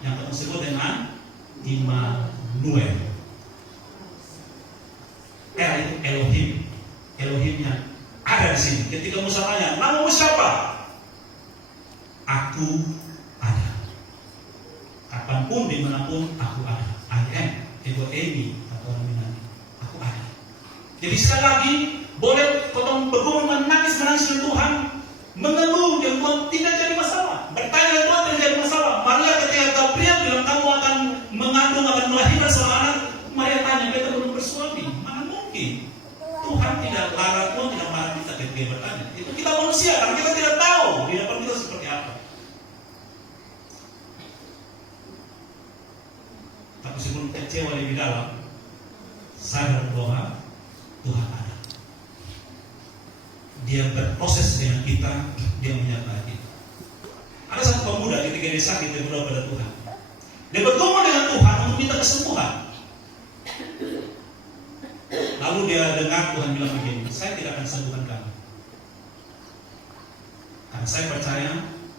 Yang kita sebut dengan Immanuel. Itu Elohim. Elohimnya ada di sini. Ketika Musa tanya, namamu siapa? Aku ada. Kapanpun, dimanapun, aku ada. I am. Ego Emi atau orang Yunani. Aku ada. Jadi sekali lagi, boleh potong bergumul menangis dengan Tuhan, mengeluh dengan Tuhan, tidak jadi masalah. Bertanya dengan Tuhan tidak jadi masalah. Maria ketika Gabriel bilang kamu akan mengandung, akan melahirkan seorang anak, Maria tanya, beta belum bersuami. Mana mungkin? Tuhan tidak larang, Tuhan tidak marah kita ketika bertanya. Itu kita manusia, karena kita tidak tahu di depan kita seperti apa. Tapi sebelum kecewa lebih dalam, sadar bahwa Tuhan ada. Dia berproses dengan kita, dia menyertai kita. Ada satu pemuda ketika dia sakit, dia berdoa pada Tuhan. Dia bertemu dengan Tuhan untuk minta kesembuhan. Lalu dia dengar Tuhan bilang begini, saya tidak akan sembuhkan kamu, karena saya percaya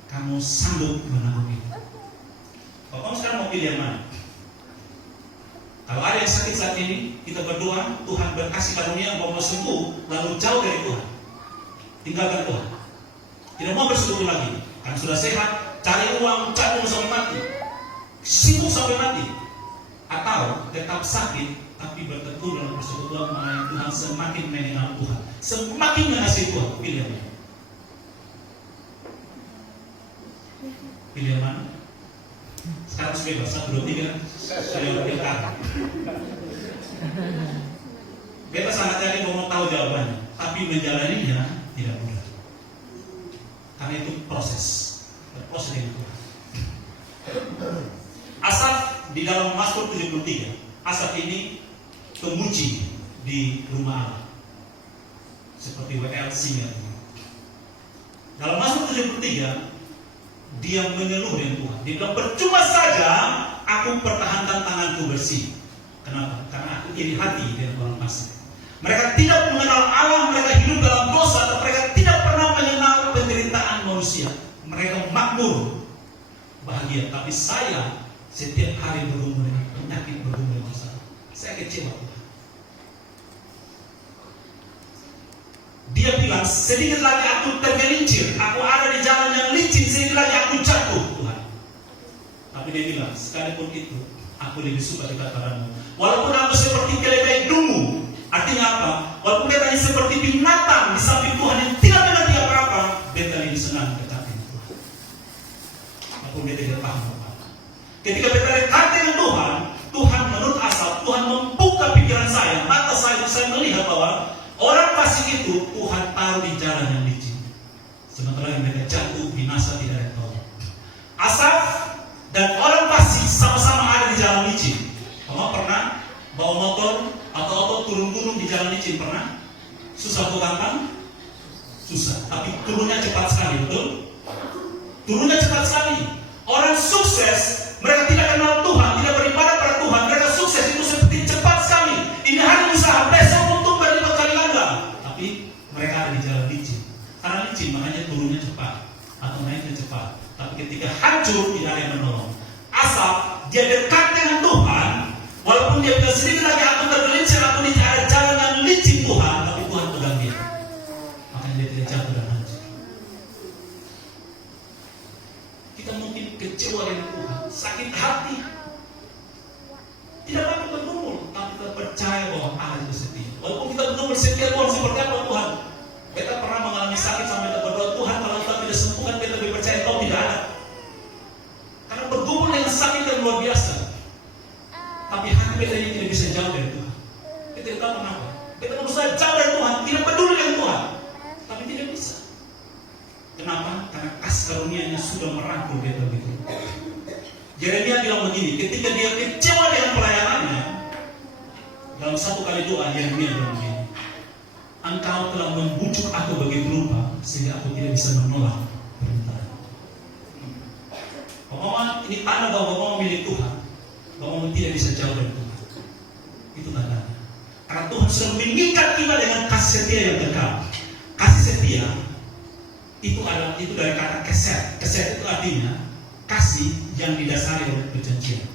kamu sanggup menanggung itu. Kalau kamu sekarang mau pilih yang mana? Kalau ada yang sakit saat ini, kita berdoa, Tuhan berkasih karunia mau sembuh, lalu jauh dari Tuhan, tinggalkan Tuhan, tidak mau bersekutu lagi, karena sudah sehat, cari uang, cabung sampai mati, sibuk sampai mati, atau tetap sakit tapi bertekun dalam persekutuan melayani Tuhan, semakin mengenal Tuhan, semakin mengasihi Tuhan. Pilih yang mana? Pilih yang mana? Sekarang bebas, 1, 2, 3. Saya pilih. Bebas sangat jadi mau tahu jawabannya, tapi menjalaninya tidak mudah. Karena itu proses dengan Tuhan. Asaf di dalam Mazmur 73, Asaf ini pemuji di rumah Allah, seperti W.L. Singer. Dalam Mazmur 73, dia mengeluh dengan Tuhan. Dia bilang, percuma saja aku pertahankan tanganku bersih. Kenapa? Karena aku iri hati dengan orang fasik. Mereka tidak mengenal Allah, mereka hidup dalam dosa, dan mereka tidak pernah mengenal penderitaan manusia. Mereka makmur, bahagia. Tapi saya setiap hari bergumul dengan penyakit, bergumul dengan masalah. Saya kecewa Tuhan. Dia bilang, sedikit lagi aku tergelincir, aku ada di jalan yang licin, sedikit lagi aku jatuh Tuhan. Tapi dia bilang, sekalipun itu, aku lebih suka dekat padamu. Walaupun aku seperti keledai dungu, artinya apa? Walaupun beta seperti binatang di samping Tuhan yang tidak mengerti apa-apa, beta lebih senang dekat dengan Tuhan. Walaupun beta tidak paham apa-apa. Ketika beta dekat dengan Tuhan, Tuhan menurut Asaf, Tuhan membuka pikiran saya, mata saya melihat bahwa orang kasih itu Tuhan taruh di jalan yang licin. Sementara mereka jatuh binasa tidak ada yang tahu. Asaf dan orang fasik sama-sama ada di jalan licin. Kamu pernah bawa motor atau auto turun gunung di jalan licin? Pernah? Susah atau gampang? Susah. Tapi turunnya cepat sekali, betul? Turunnya cepat sekali. Orang sukses, mereka tidak kenal Tuhan, tidak beribadah pada Tuhan. Mereka sukses itu seperti cepat sekali. Ini hari usaha, besok untung berlipat kali ganda. Tapi mereka ada di jalan licin. Karena licin makanya turunnya cepat atau naiknya cepat. Tapi ketika hancur tidak ada yang menolong. Asap dia dekat dengan Tuhan, walaupun dia bilang sedikit lagi aku tergelincir, aku di jalan yang licin Tuhan, tapi Tuhan pegang dia. Makanya dia tidak jatuh dan hancur. Kita mungkin kecewa dengan Tuhan, sakit hati, tidak dapat bergumul, tapi kita percaya bahwa Allah itu setia. Walaupun kita bergumul setia, Tuhan seperti apa Tuhan? Kita pernah mengalami sakit sampai kita berdoa, Tuhan kalau Tuhan tidak sembuhkan, kita lebih percaya Kau tidak ada. Karena bergumul dengan sakit yang luar biasa. Tapi hati kita ini tidak bisa jauh dari Tuhan. Kita tidak tahu kenapa. Kita berusaha jauh dari Tuhan, tidak peduli dengan Tuhan, tapi tidak bisa. Kenapa? Karena kasih karunia-Nya sudah merangkul dia begitu. Yeremia bilang begini, ketika dia kecewa dengan pelayanannya, dalam satu kali doa Yeremia bilang begini, Engkau telah membujuk aku begitu rupa sehingga aku tidak bisa menolak permintaan. Bahwa ini tanda bahwa kamu milik Tuhan, bahwa kamu tidak bisa jauh dari Tuhan. Itu tandanya. Karena Tuhan sudah mengikat kita dengan kasih setia yang kekal. Kasih setia itu dari kata keset. Keset itu artinya kasih yang didasari oleh perjanjian.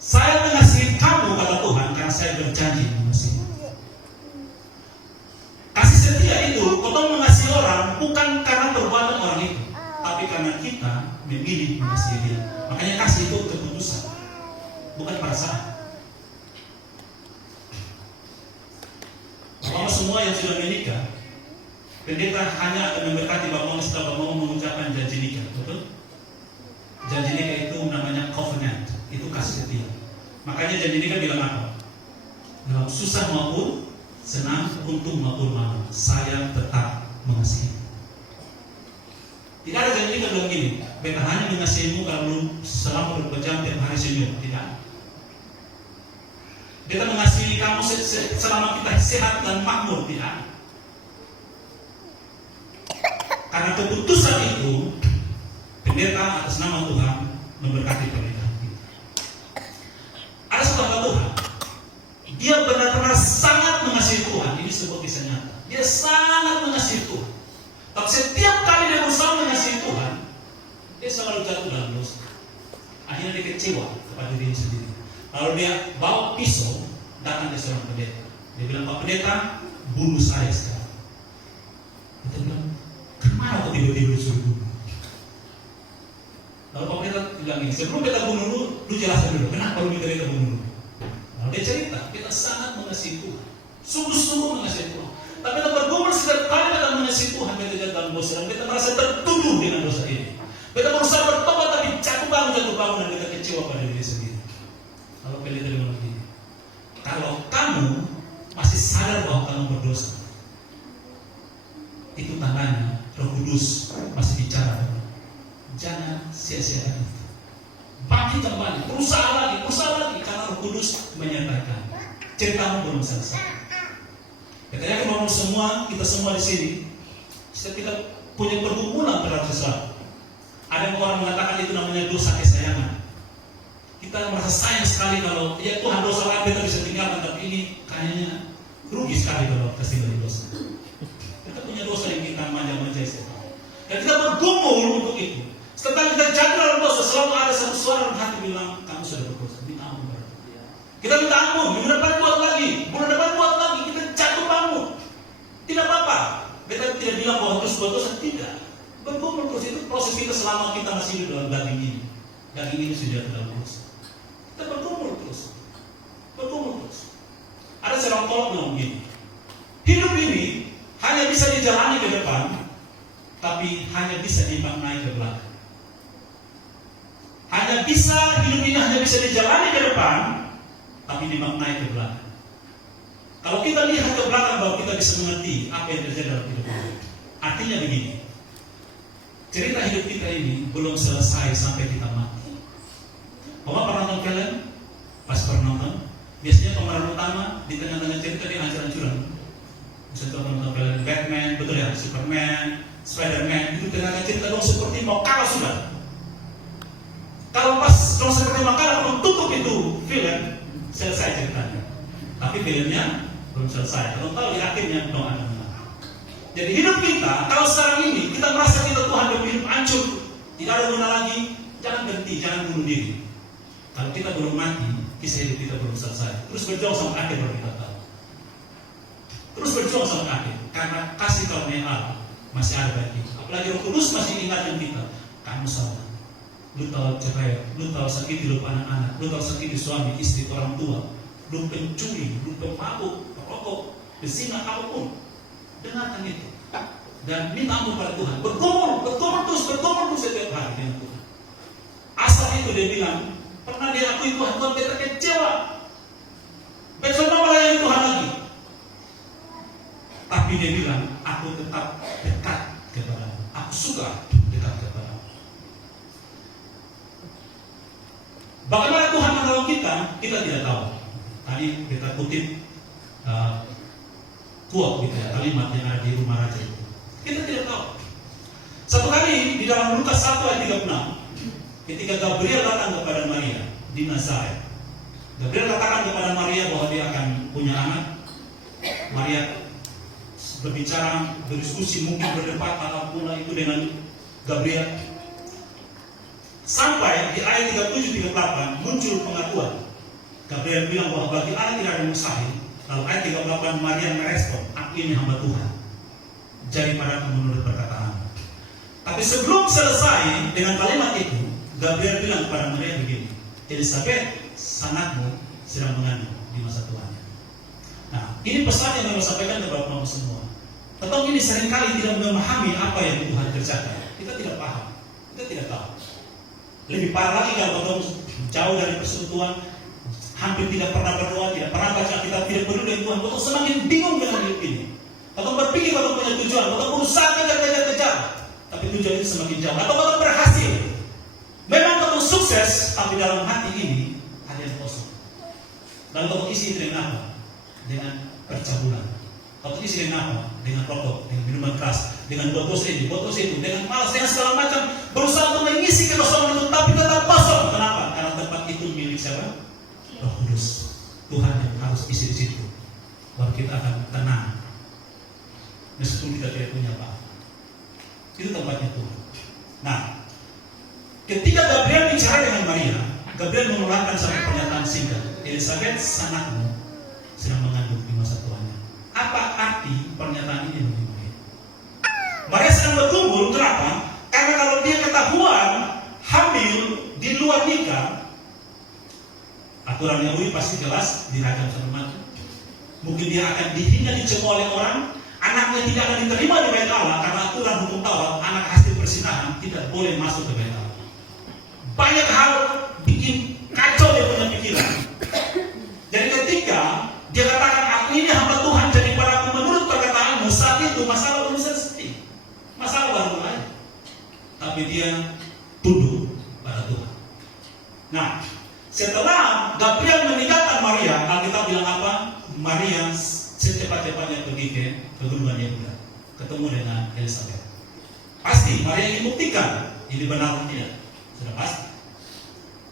Saya mengasihi kamu kata Tuhan karena saya berjanji mengasihi. Kasih setia itu potong mengasihi orang bukan karena perbuatan orang itu, tapi karena kita memilih mengasihi dia. Makanya kasih itu keputusan, bukan perasaan. Bahwa semua yang sudah menikah, pendeta hanya akan memberkati Bapak setelah Bapak mengucapkan janji nikah, betul? Janji nikah itu namanya covenant, itu kasih setia. Makanya janji nikah bilang apa? Dalam susah maupun senang, untung maupun malam, saya tetap mengasihi. Tidak ada janji nikah bilang gini, beta hanya mengasihimu kalau selama beberapa jam tiap hari senyum. Tidak. Beta mengasihi kamu selama kita sehat dan makmur. Tidak. Karena keputusan itu, pendeta atas nama Tuhan memberkati pernikahan kita. Ada sebuah Tuhan, dia benar-benar sangat mengasihi Tuhan. Ini sebuah kisah nyata. Dia sangat mengasihi Tuhan. Tapi setiap kali dia berusaha mengasihi Tuhan, dia selalu jatuh dalam dosa. Akhirnya dia kecewa kepada dirinya sendiri. Lalu dia bawa pisau, datang ke seorang pendeta. Dia bilang, Pak Pendeta, bunuh saya sekarang. Dia bilang, kenapa kok tiba-tiba disuruh bunuh? Lalu Pak Pendeta bilang ini, sebelum kita bunuh lu jelaskan dulu, kenapa lu minta kita bunuh? Lalu dia cerita, kita sangat mengasihi Tuhan, sungguh-sungguh mengasihi Tuhan. Tapi kita bergumul setiap kali kita mengasihi Tuhan, kita jatuh dalam dosa, dan kita merasa tertuduh dengan dosa ini. Kita berusaha bertobat, tapi jatuh bangun, dan kita kecewa pada diri sendiri. Lalu pendeta bilang begini, kalau kamu masih sadar bahwa kamu berdosa, itu tandanya Roh Kudus masih bicara. Jangan sia-siakan itu. Bangkit kembali, berusaha lagi, karena Roh Kudus menyertakan. Ceritamu belum selesai. Katanya kalau semua, kita semua di sini, setiap kita punya pergumulan terhadap sesuatu. Ada yang orang mengatakan itu namanya dosa kesayangan. Kita merasa sayang sekali kalau ya Tuhan dosa lain kita bisa tinggalkan, tapi ini kayaknya rugi sekali kalau kasih dari dosa. Kita punya dosa yang kita manja-manja setan. Dan kita bergumul untuk itu. Setelah kita jatuh dalam dosa, selalu ada satu suara dalam hati bilang, kamu sudah berdosa, minta ampun. Kita minta ampun, minggu depan buat lagi, bulan depan buat lagi, kita jatuh bangun. Tidak apa-apa. Kita tidak bilang bahwa terus buat dosa, tidak. Bergumul terus itu proses kita selama kita masih hidup dalam daging ini. Daging ini sudah dalam dosa. Kita bergumul terus. Ada seorang tolong bilang begini, hidup ini hanya bisa dijalani ke depan, tapi hanya bisa dimaknai ke belakang. Hidup ini hanya bisa dijalani ke depan, tapi dimaknai ke belakang. Kalau kita lihat ke belakang bahwa kita bisa mengerti apa yang terjadi dalam hidup kita. Artinya begini, cerita hidup kita ini belum selesai sampai kita mati. Bapak pernah nonton film? Pas pernah nonton, biasanya pemeran utama di tengah-tengah cerita dia hancur-hancuran. Misalnya nonton film Batman, betul ya, Superman, Spiderman, itu tengah-tengah cerita dong seperti mau kalah sudah. Kalau pas dong seperti mau kalah, kalau tutup itu film, selesai ceritanya. Tapi filmnya belum selesai. Kalau tahu di akhirnya dong ada menang. Jadi hidup kita, kalau sekarang ini kita merasa kita Tuhan hidup hidup hancur, tidak ada guna lagi, jangan berhenti, jangan bunuh diri. Kalau kita belum mati, kisah hidup kita belum selesai. Terus berjuang sampai akhir baru kita tahu. Terus berjuang sampai akhir, karena kasih karunia Allah masih ada bagi kita. Apalagi Roh Kudus masih ingatkan kita, kamu salah. Lu tahu cerai, lu tahu sakiti lu anak-anak, lu tahu sakiti suami, istri, orang tua, lu pencuri, lu pemabuk, perokok, berzina, apapun. Dengarkan itu dan minta ampun pada Tuhan. Bergumul terus setiap hari dengan Tuhan. Asal itu dia bilang, pernah dia akui Tuhan, Tuhan kita kecewa. Besok mau melayani Tuhan lagi. Tapi dia bilang, aku tetap dekat kepada-Mu. Aku suka dekat kepada-Mu. Bagaimana Tuhan menolong kita tidak tahu. Tadi kita kutip quote gitu ya, kalimat yang ada di rumah raja itu. Kita tidak tahu. Satu kali di dalam Lukas 1 ayat 36, ketika Gabriel datang kepada Maria di Nazaret. Gabriel katakan kepada Maria bahwa dia akan punya anak. Maria berbicara, berdiskusi, mungkin berdebat apapun itu dengan Gabriel. Sampai di ayat 37-38 muncul pengakuan. Gabriel bilang bahwa bagi Allah tidak ada mustahil. Lalu ayat 38 Maria merespon, aku ini hamba Tuhan, jadi padaku menurut perkataan. Tapi sebelum selesai dengan kalimat itu, Gabriel bilang kepada Maria begini, Elizabeth, sanakmu sedang mengandung di masa tuanya. Nah, ini pesan yang saya sampaikan kepada kamu semua. Tetapi ini seringkali tidak memahami apa yang Tuhan kerjakan. Kita tidak paham, kita tidak tahu. Lebih parah lagi kalau kamu jauh dari persekutuan, hampir tidak pernah berdoa, tidak pernah baca kitab, tidak peduli dengan Tuhan, kau semakin bingung dengan hidup ini. Kau berpikir kau punya tujuan, kau berusaha kejar, tapi tujuan itu semakin jauh. Atau kau berhasil, memang kau sukses, tapi dalam hati ini ada yang kosong. Dan kau isi dengan apa? Dengan percabulan. Kau isi dengan apa? Dengan rokok, dengan minuman keras, dengan buat dosa ini, buat dosa itu, dengan malas, dengan segala macam, berusaha untuk mengisi kekosongan itu, tapi tetap kosong. Kenapa? Karena tempat itu milik siapa? Roh Kudus. Tuhan yang harus isi di situ, baru kita akan tenang. Meskipun kita tidak punya apa, itu tempatnya Tuhan. Nah, ketika Gabriel bicara dengan Maria, Gabriel mengeluarkan satu pernyataan singkat. Elizabeth, sanakmu sedang mengandung di masa tuanya. Apa arti pernyataan ini bagi Maria? Maria sedang berkumpul. Kenapa? Karena kalau dia ketahuan hamil di luar nikah, aturan Yahudi pasti jelas dirajam sampai mati. Mungkin dia akan dihina, dicemooh oleh orang. Anaknya tidak akan diterima di Bait Allah karena aturan hukum Taurat, anak hasil persinahan tidak boleh masuk ke Bait Allah. Banyak hal bikin kacau dia punya pikiran. Jadi ketika dia katakan, aku ini hamba Tuhan, jadi padaku menurut perkataanmu, saat itu masalah belum selesai, masalah baru mulai. Tapi dia tunduk pada Tuhan. Nah, setelah Gabriel meninggalkan Maria, Alkitab bilang apa? Maria secepat-cepatnya pergi ke Gunungan Yehuda, ketemu dengan Elizabeth. Pasti Maria ingin buktikan ini benar atau tidak, sudah pasti.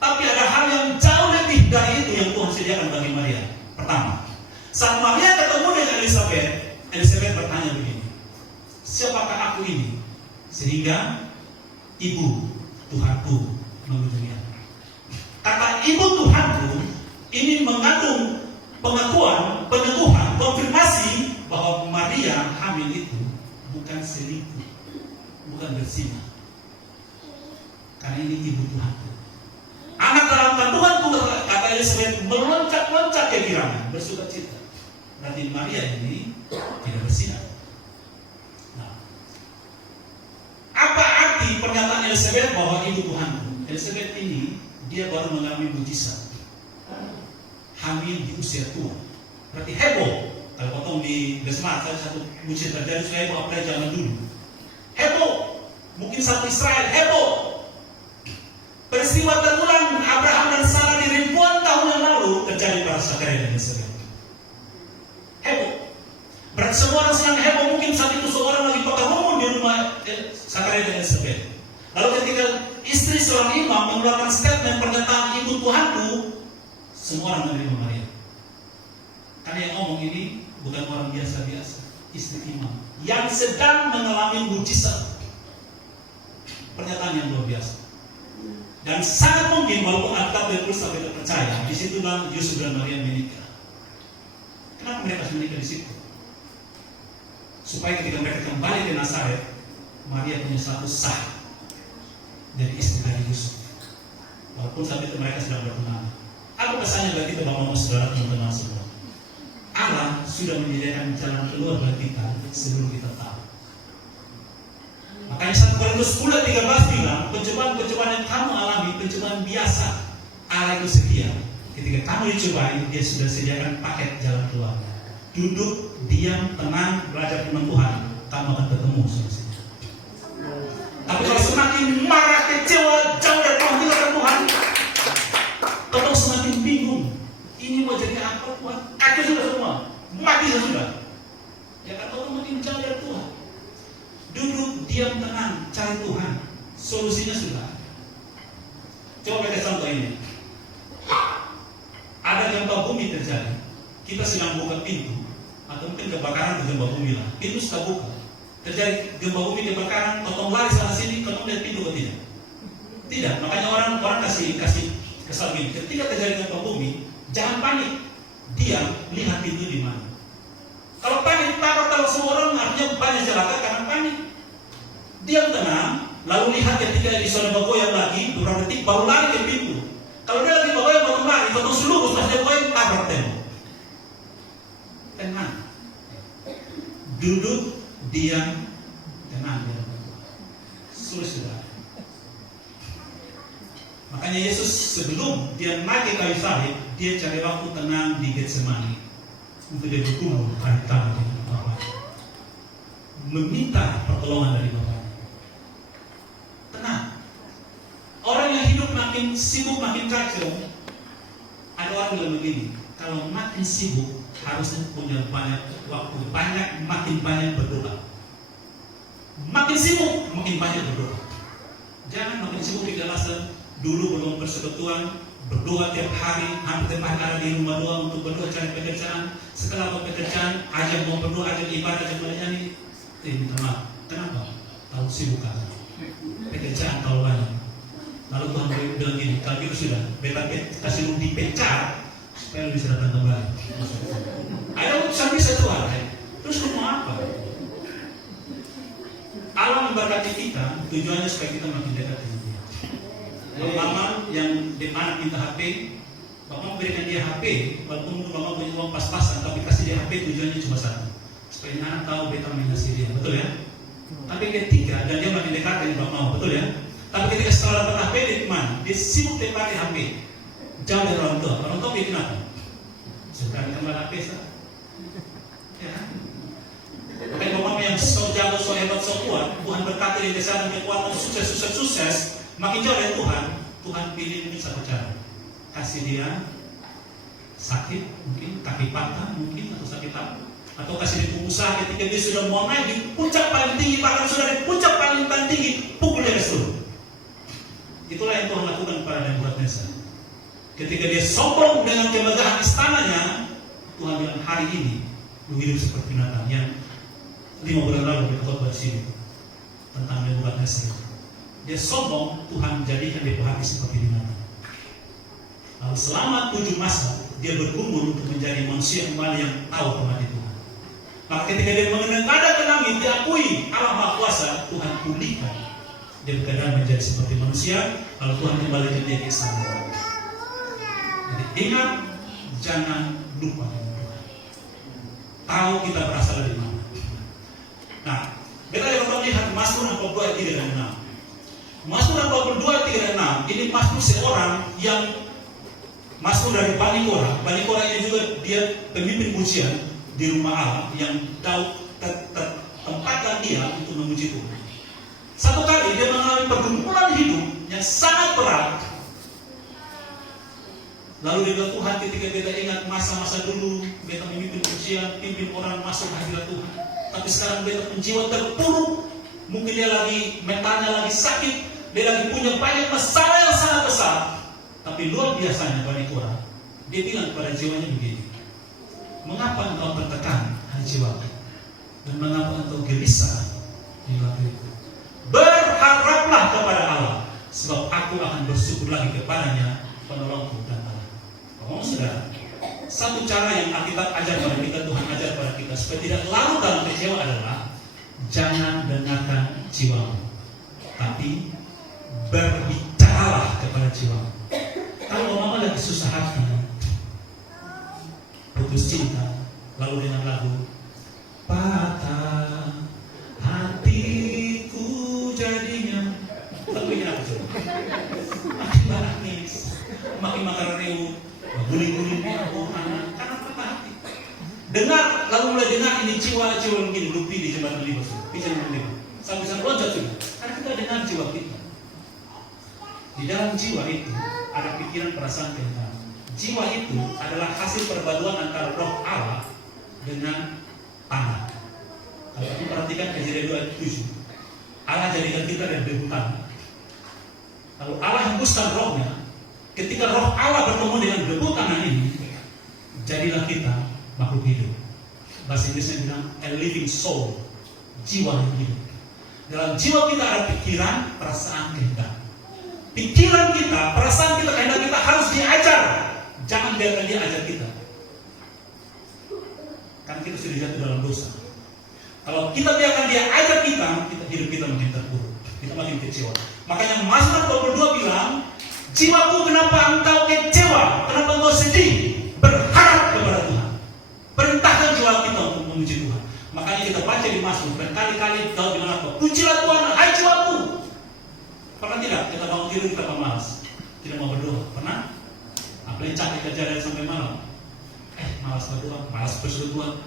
Tapi ada hal yang jauh lebih dari itu yang Tuhan sediakan bagi Maria. Pertama, saat Maria ketemu dengan Elizabeth, Elizabeth bertanya begini, siapakah aku ini sehingga ibu Tuhanku mengunjungi aku? Kata ibu Tuhanku ini mengandung pengakuan, peneguhan, konfirmasi bahwa Maria hamil itu bukan selingkuh, bukan berzina. Karena ini ibu Tuhanku. Anak dalam kandunganku, kata Elizabeth, meloncat-loncat kegirangan, bersuka cita. Berarti Maria ini tidak berzina. Nah, apa arti pernyataan Elizabeth bahwa ibu Tuhanku? Elizabeth ini dia baru mengalami mujizat, hamil di usia tua. Berarti heboh, Kalau potong di Desmat, saya satu mujizat terjadi supaya heboh apalagi zaman dulu. Heboh, mungkin satu Israel heboh. Peristiwa terulang Abraham dan Sarah di ribuan tahun yang lalu terjadi pada Zakaria dan Yosebel. Heboh. Berarti semua orang sedang heboh, mungkin saat itu seorang lagi pakai rumun di rumah Zakaria dan Yosebel. Lalu ketika istri seorang imam mengeluarkan statement pernyataan ibu Tuhanku, semua orang menerima Maria. Karena yang ngomong ini bukan orang biasa-biasa, istri imam yang sedang mengalami mujizat. Pernyataan yang luar biasa. Dan sangat mungkin walaupun Alkitab terus sampai terpercaya, di situlah Yusuf dan Maria menikah. Kenapa mereka harus menikah di situ? Supaya ketika mereka kembali ke Nazaret, Maria punya status sah dari istri dari Yusuf. Walaupun saat itu mereka sedang bertunangan. Apa pesannya bagi kita Bapak-Bapak Saudara teman-teman semua? Allah sudah menyediakan jalan keluar bagi kita sebelum kita tahu. Makanya 1 Korintus 10:13 bilang, pencobaan-pencobaan yang kamu alami, pencobaan biasa. Allah itu setia. Ketika kamu dicobai, dia sudah sediakan paket jalan keluar. Duduk, diam, tenang, belajar firman Tuhan, kamu akan ketemu solusinya. Tapi kalau semakin marah, kecewa, jauh dari panggilan Tuhan, kamu semakin bingung. Ini mau jadi apa Tuhan? Kaki sudah semua, mati sudah. Ya kan orang makin jauh dari Tuhan. Duduk, diam, tenang, cari Tuhan. Solusinya sudah. Coba kita contoh ini. Ada gempa bumi terjadi. Kita sedang buka pintu, atau mungkin kebakaran di gempa bumi lah. Pintu sudah buka. Terjadi gempa bumi kebakaran, potong lari sana sini, potong lihat pintu atau tidak? Tidak. Makanya orang kasih kesal gini. Ketika terjadi gempa bumi, jangan panik. Diam, lihat pintu di mana. Kalau panik, takut semua orang artinya banyak celaka karena panik. Diam tenang, lalu lihat ketika di sana bergoyang lagi, beberapa detik baru lari ke pintu. Kalau dia lagi bergoyang baru lari, potong seluruh, pas dia bergoyang tabrak tembok. Tenang, duduk, diam, tenang. Sudah. Makanya Yesus sebelum dia naik ke kayu salib, dia cari waktu tenang di Getsemani untuk dia bergumul hari tangan dengan Bapa, meminta pertolongan dari Bapa. Tenang. Orang yang hidup makin sibuk, makin kacau. Ada orang bilang begini, kalau makin sibuk harusnya punya banyak waktu, makin banyak berdoa. Makin sibuk, makin banyak berdoa. Jangan makin sibuk di alasan dulu belum persekutuan, berdoa tiap hari, hampir tiap hari ada di rumah doa untuk berdoa cari pekerjaan. Setelah pekerjaan, ajak mau berdoa, ajak ibadah, ajak menyanyi. Minta maaf, kenapa? Tahu sibuk kan? Pekerjaan tahu banyak. Lalu Tuhan bilang gini, kalau itu sudah, beta kasih lu dipecat supaya lu bisa datang kembali. Ayo sampai satu hari, terus lu mau apa? Allah memberkati kita, tujuannya supaya kita makin dekat dengan Dia. Kalau mama yang anak minta HP, Bapak berikan dia HP, walaupun Bapak punya uang pas-pasan, tapi kasih dia HP tujuannya cuma satu, supaya anak tahu beta mengasihi dia, betul ya? Tapi ketika, dan dia makin dekat dengan Bapak, betul ya? Tapi ketika setelah dapat HP, dia kemana? Dia sibuk pakai HP, jauh dari orang tua dia kenapa? Sudah ditambah HP, ya. Makanya Bapak yang so jago, so hebat, so kuat, Tuhan berkati di kesehatan, kekuatan, sukses, makin jauh dari Tuhan pilih mungkin satu cara, kasih dia sakit, mungkin kaki patah, mungkin atau sakit apa, atau kasih dia pengusaha ketika dia sudah mau naik di puncak paling tinggi, bahkan sudah di puncak paling tinggi, pukul dia ke seluruh. Itulah yang Tuhan lakukan kepada Nebukadnezar. Ketika dia sombong dengan kemegahan istananya, Tuhan bilang hari ini lu hidup seperti binatang. Yang 5 bulan lalu kita khotbah di sini tentang Nebukadnezar. Dia sombong, Tuhan menjadikan dia hati seperti binatang. Lalu selama 7 masa dia bergumul untuk menjadi manusia kembali yang tahu hormati Tuhan. Maka ketika dia mengenada ke langit, diakui Allah Maha Kuasa, Tuhan pulihkan dia berkeadaan menjadi seperti manusia. Lalu Tuhan kembalikan dia ke istana. Jadi ingat, jangan lupa Tuhan. Tahu kita berasal dari mana. Nah, kita akan lihat Mazmur 42 ayat 3 dan 6. Mazmur 42 ayat 3 dan 6 ini Mazmur seorang yang Mazmur dari Bani Korah. Bani Korah ini juga dia pemimpin pujian. di rumah Allah yang Daud tempatkan dia untuk memuji Tuhan. Satu kali dia mengalami pergumulan hidup yang sangat berat. Lalu dia bilang, Tuhan, ketika beta ingat masa-masa dulu, beta memimpin ujian, pimpin orang masuk hadirat Tuhan. Tapi sekarang beta pun jiwa terpuruk. Mungkin dia lagi, mentalnya lagi sakit, dia lagi punya banyak masalah yang sangat besar. Tapi luar biasanya banyak orang, dia bilang kepada jiwanya begini, mengapa engkau tertekan, hai jiwaku? Dan mengapa engkau gelisah di hatiku? Berharaplah kepada Allah, sebab aku akan bersyukur lagi kepadanya, penolongku dan Allah. Saudara, satu cara yang Alkitab ajar pada kita, Tuhan ajar pada kita supaya tidak larut dalam kecewa adalah jangan dengarkan jiwamu, tapi berbicaralah kepada jiwamu. Kalau mama lagi susah hati, putus cinta, lalu dengan lagu patah hatiku jadinya, lagu ini apa coba? Makin nangis, makin makan rewu, guling-guling dia anak karena patah hati. Dengar, lalu mulai dengar ini jiwa begini, lupi di jembatan lima, di jembatan lima, sampai loncat sudah. Karena kita dengar jiwa kita. Di dalam jiwa itu ada pikiran, perasaan, kehendak. Jiwa itu adalah hasil perpaduan antara roh Allah dengan tanah. Kalau kita perhatikan Kejadian 2 ayat 7, Allah jadikan kita dari debu tanah. Lalu Allah hembuskan rohnya. Ketika roh Allah bertemu dengan debu tanah ini, jadilah kita makhluk hidup. Bahasa Inggrisnya bilang a living soul, jiwa yang hidup. Dalam jiwa kita ada pikiran, perasaan, kehendak. Pikiran kita, perasaan kita, kehendak kita harus diajar. Jangan biarkan dia ajar kita. Karena kita sudah jatuh dalam dosa. Kalau kita biarkan dia ajar kita, hidup kita makin terpuruk, kita makin kecewa. Makanya Mazmur 22 bilang, jiwaku kenapa engkau kecewa? Kenapa engkau sedih? Berharap kepada Tuhan. Perintahkan jiwa kita untuk memuji Tuhan. Makanya kita baca di Mazmur, berkali-kali Daud bilang apa? Pujilah Tuhan, hai jiwaku. Pernah tidak kita bangun tidur kita malas, tidak mau berdoa? Pernah? Apalagi capek kerja dari sampai malam. Malas berdoa, malas bersekutu.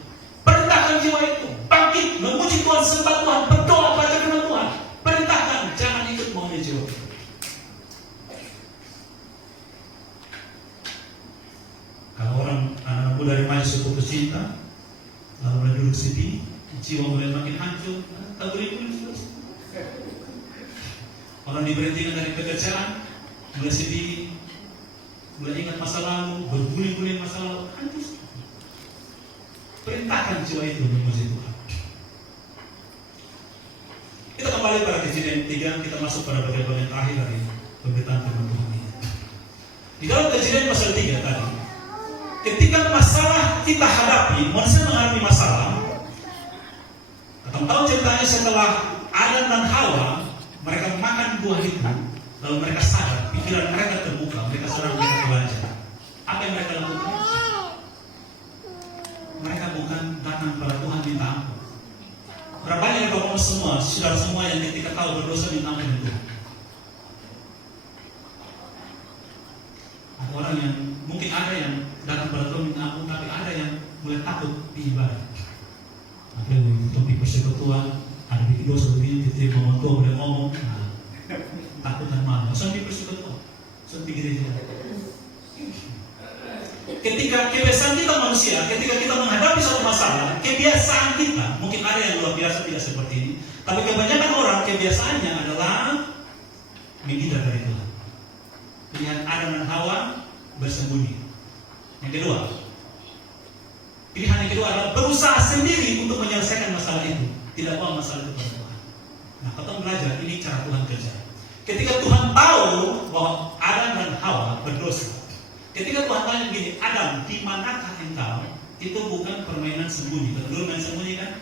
Perintahkan jiwa itu bangkit, memuji Tuhan, sembah Tuhan, berdoa, baca firman Tuhan. Perintahkan, jangan ikut maunya jiwa. Kalau orang anak muda remaja putus cinta, lalu mulai duduk sedih, jiwa mulai makin hancur, tak boleh putus. Orang diberhentikan dari pekerjaan, mulai sedih, mulai ingat masa lalu, berguling-guling masa lalu, hancur. Perintahkan jiwa itu memuji Tuhan. Kita kembali pada Kejadian 3, kita masuk pada bagian terakhir dari pemberitaan firman Tuhan ini. Di dalam Kejadian pasal 3 tadi, ketika masalah kita hadapi, manusia menghadapi masalah. Tahu ceritanya setelah Adam dan Hawa mereka makan buah itu, lalu mereka sadar, pikiran mereka terbuka, mereka sadar mereka belajar. Apa yang mereka lakukan? Mereka bukan datang kepada Tuhan minta ampun. Berapa banyak kamu semua, saudara semua yang ketika tahu berdosa minta ampun dari Tuhan. Ada orang yang mungkin ada yang datang kepada Tuhan minta ampun, tapi ada yang mulai takut di ibadah. Ada yang untuk di persekutuan, ada bikin dosa begini, diterima orang tua boleh ngomong, takut dan malu. Langsung di persekutuan, langsung di gereja. Ketika kebiasaan kita manusia, ketika kita menghadapi suatu masalah, kebiasaan kita, mungkin ada yang luar biasa tidak seperti ini, tapi kebanyakan orang kebiasaannya adalah menghindar dari Tuhan. Pilihan Adam dan Hawa bersembunyi. Yang kedua, pilihan yang kedua adalah berusaha sendiri untuk menyelesaikan masalah itu, tidak mau masalah itu pada Tuhan. Nah, kita belajar ini cara Tuhan kerja. Ketika Tuhan tahu bahwa Adam dan Hawa berdosa, ketika Tuhan tanya begini, Adam, di manakah engkau? Itu bukan permainan sembunyi. Kalau dulu main sembunyi kan,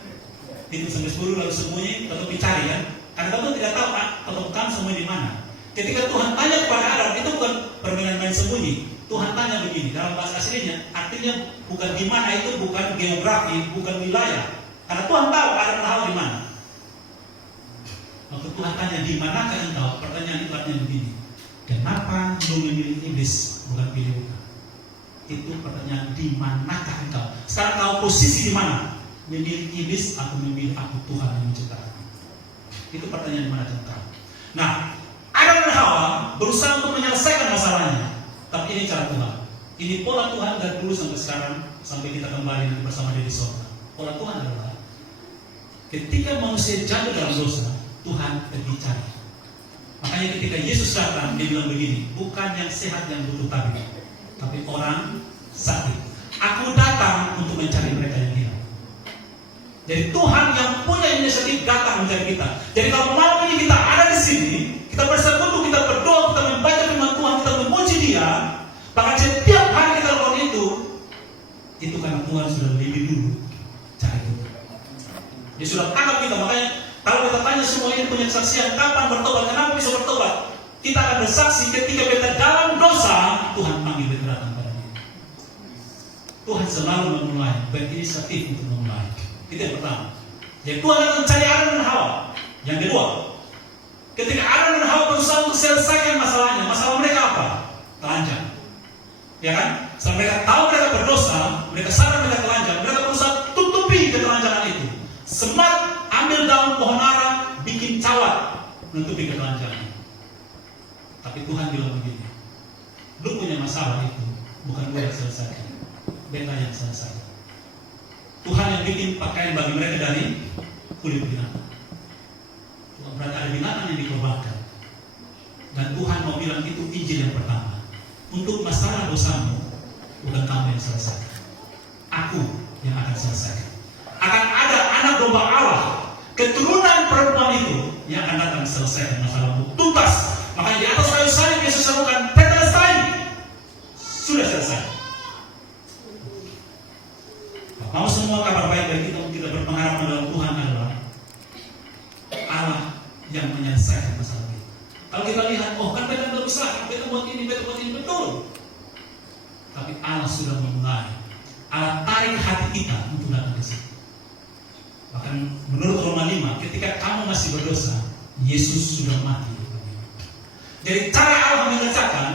itu sampai 10 lalu sembunyi, atau dicari kan? Karena kamu tidak tahu ketemukan sembunyi di mana. Ketika Tuhan tanya kepada Adam, itu bukan permainan main sembunyi. Tuhan tanya begini, dalam bahasa aslinya, artinya bukan di mana, itu bukan geografi, bukan wilayah. Karena Tuhan tahu Adam dan Hawa di mana. Waktu Tuhan tanya di manakah engkau, pertanyaan itu artinya begini, kenapa lu memilih iblis bukan pilih Tuhan? Itu pertanyaan, di manakah engkau? Sekarang kau posisi di mana? Memilih iblis, aku memilih aku Tuhan yang menciptakan. Itu pertanyaan di mana kau. Nah, Adam dan Hawa berusaha untuk menyelesaikan masalahnya. Tapi ini cara Tuhan. Ini pola Tuhan dari dulu sampai sekarang, sampai kita kembali nanti bersama dia di surga. Pola Tuhan adalah ketika manusia jatuh dalam dosa, Tuhan pergi cari. Makanya ketika Yesus datang, dia bilang begini, bukan yang sehat yang butuh tabib, tapi orang sakit. Aku datang untuk mencari mereka yang hilang. Jadi Tuhan yang punya inisiatif datang mencari kita. Jadi kalau malam ini kita ada di sini, kita bersekutu, kita berdoa, kita membaca firman Tuhan, kita memuji Dia, bahkan setiap hari kita lakukan itu karena Tuhan sudah lebih dulu cari kita. Dia sudah anggap kita. Makanya kalau kita tanya semua ini punya kesaksian kapan bertobat, kenapa bisa bertobat, kita akan bersaksi ketika kita dalam dosa, Tuhan panggil kita datang pada Dia. Tuhan selalu memulai, berinisiatif untuk memulai. Itu yang pertama. Jadi Tuhan akan mencari Adam dan Hawa. Yang kedua, ketika Adam dan Hawa berusaha untuk selesaikan masalahnya, masalah mereka apa? Telanjang. Ya kan? Setelah mereka tahu mereka berdosa, mereka sadar mereka telanjang, mereka berusaha tutupi ketelanjangan itu. Sempat ambil daun pohon ara, bikin cawat, menutupi ketelanjangan. Tapi Tuhan bilang begini, lu punya masalah itu, bukan gue yang selesaikan, beta yang selesai. Tuhan yang bikin pakaian bagi mereka dari kulit binatang. Berarti ada binatang yang dikorbankan. Dan Tuhan mau bilang itu Injil yang pertama. Untuk masalah dosamu, bukan kamu yang selesaikan, aku yang akan selesaikan. Akan ada anak domba Allah, keturunan perempuan itu yang akan datang selesaikan masalahmu tuntas. Makanya di atas kayu salib Yesus lakukan tetelestai, sudah selesai. Mau semua kabar baik bagi kita untuk kita berpengalaman dalam Tuhan adalah Allah yang menyelesaikan masalah kita. Kalau kita lihat, oh kan kita berusaha, kita buat ini, betul. Tapi Allah sudah memulai. Allah tarik hati kita untuk datang ke sini. Bahkan menurut Roma 5, ketika kamu masih berdosa, Yesus sudah mati. Jadi cara Allah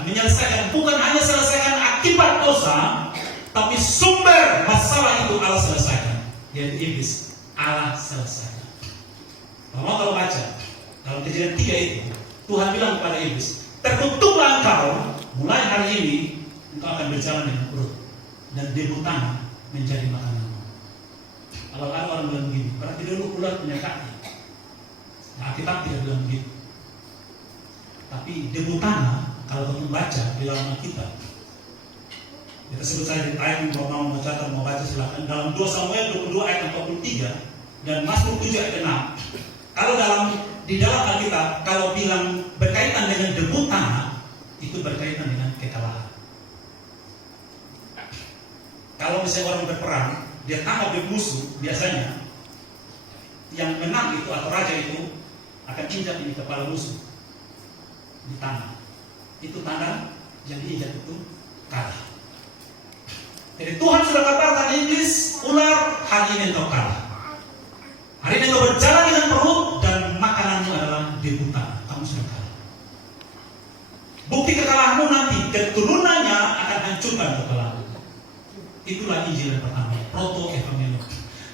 menyelesaikan bukan hanya selesaikan akibat dosa, tapi sumber masalah itu Allah selesaikan, yaitu iblis. Allah selesaikan. Kalau baca dalam Kejadian 3 itu, Tuhan bilang kepada iblis, terkutuklah engkau, mulai hari ini engkau akan berjalan dengan perut dan debu tanah menjadi makanan. Kalau ada orang bilang begini, berarti dulu ular punya kaki. Nah, Alkitab tidak bilang begitu. Tapi debu tanah, kalau kamu baca di dalam Alkitab, kita sebut saja di ayat yang mau mencatat, mau baca silakan. Dalam 2 Samuel 22 ayat 43 dan Mazmur 7 ayat 6. Kalau di dalam Alkitab, kalau bilang berkaitan dengan debu tanah, itu berkaitan dengan kekalahan. Kalau misalnya orang berperang, dia tangkap di musuh, biasanya yang menang itu atau raja itu akan injak di kepala musuh di tanah. Itu tanda yang diinjak itu kalah. Jadi Tuhan sudah katakan iblis, ular, hari ini engkau kalah. Hari ini engkau berjalan dengan perut dan makananmu adalah debu tanah. Kamu sudah kalah. Bukti kekalahanmu nanti, keturunannya akan hancurkan kekalahanmu. Itulah Injil yang pertama, proto-evangelium.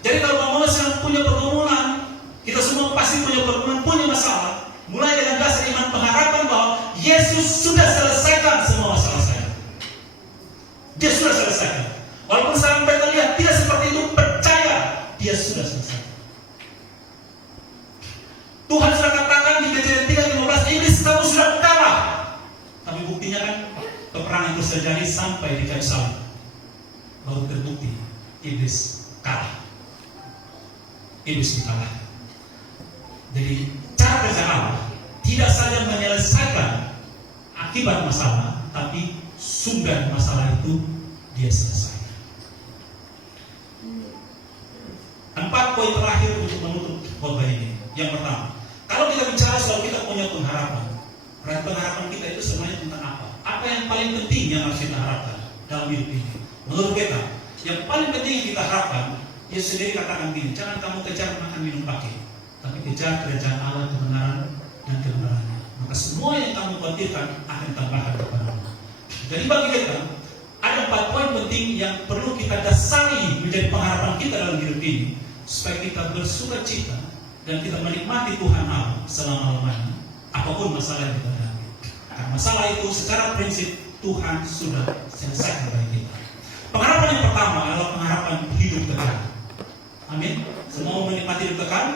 Jadi kalau manusia punya pergumulan, kita semua pasti punya pergumulan, punya masalah. Mulai dengan dasar iman pengharapan bahwa Yesus sudah selesaikan semua masalah saya. Dia sudah selesaikan. Walaupun sampai terlihat tidak seperti itu, percaya dia sudah selesai. Tuhan sudah katakan di Kejadian 3:15, iblis kamu sudah kalah. Tapi buktinya kan peperangan terus terjadi sampai di kayu salib. Baru terbukti iblis kalah. Iblis kalah. Jadi cara kerja Allah tidak saja menyelesaikan akibat masalah, tapi sumber masalah itu dia selesaikan. 4 poin terakhir untuk menutup khotbah ini. Yang pertama, kalau kita bicara soal kita punya pengharapan, berarti pengharapan kita itu sebenarnya tentang apa? Apa yang paling penting yang harus kita harapkan dalam hidup ini? Menurut kita, yang paling penting yang kita harapkan, Yesus sendiri katakan gini, jangan kamu kejar makan minum pakai, tapi kejar kerajaan Allah, kebenaran dan kebenarannya. Maka semua yang kamu khawatirkan akan tambahkan kepadamu. Jadi bagi kita, ada ada 4 poin penting yang perlu kita dasari menjadi pengharapan kita dalam hidup ini, supaya kita bersuka cita dan kita menikmati Tuhan Allah selama-lamanya, apapun masalah yang kita hadapi. Karena masalah itu secara prinsip Tuhan sudah selesai bagi kita. Pengharapan yang pertama adalah pengharapan hidup kekal. Amin. Semua menikmati hidup kekal?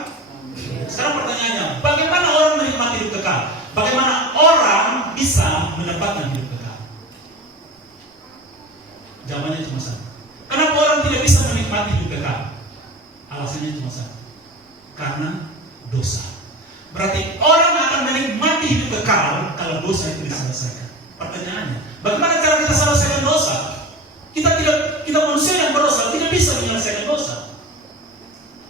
Sekarang pertanyaannya, bagaimana orang menikmati hidup kekal? Bagaimana orang bisa mendapatkan hidup kekal? Jawabannya cuma satu. Kenapa orang tidak bisa menikmati hidup kekal? Alasannya cuma satu. Karena dosa. Berarti orang akan menikmati hidup kekal kalau dosa itu diselesaikan. Pertanyaannya, bagaimana cara kita selesaikan dosa? Kita manusia yang berdosa tidak bisa menyelesaikan dosa.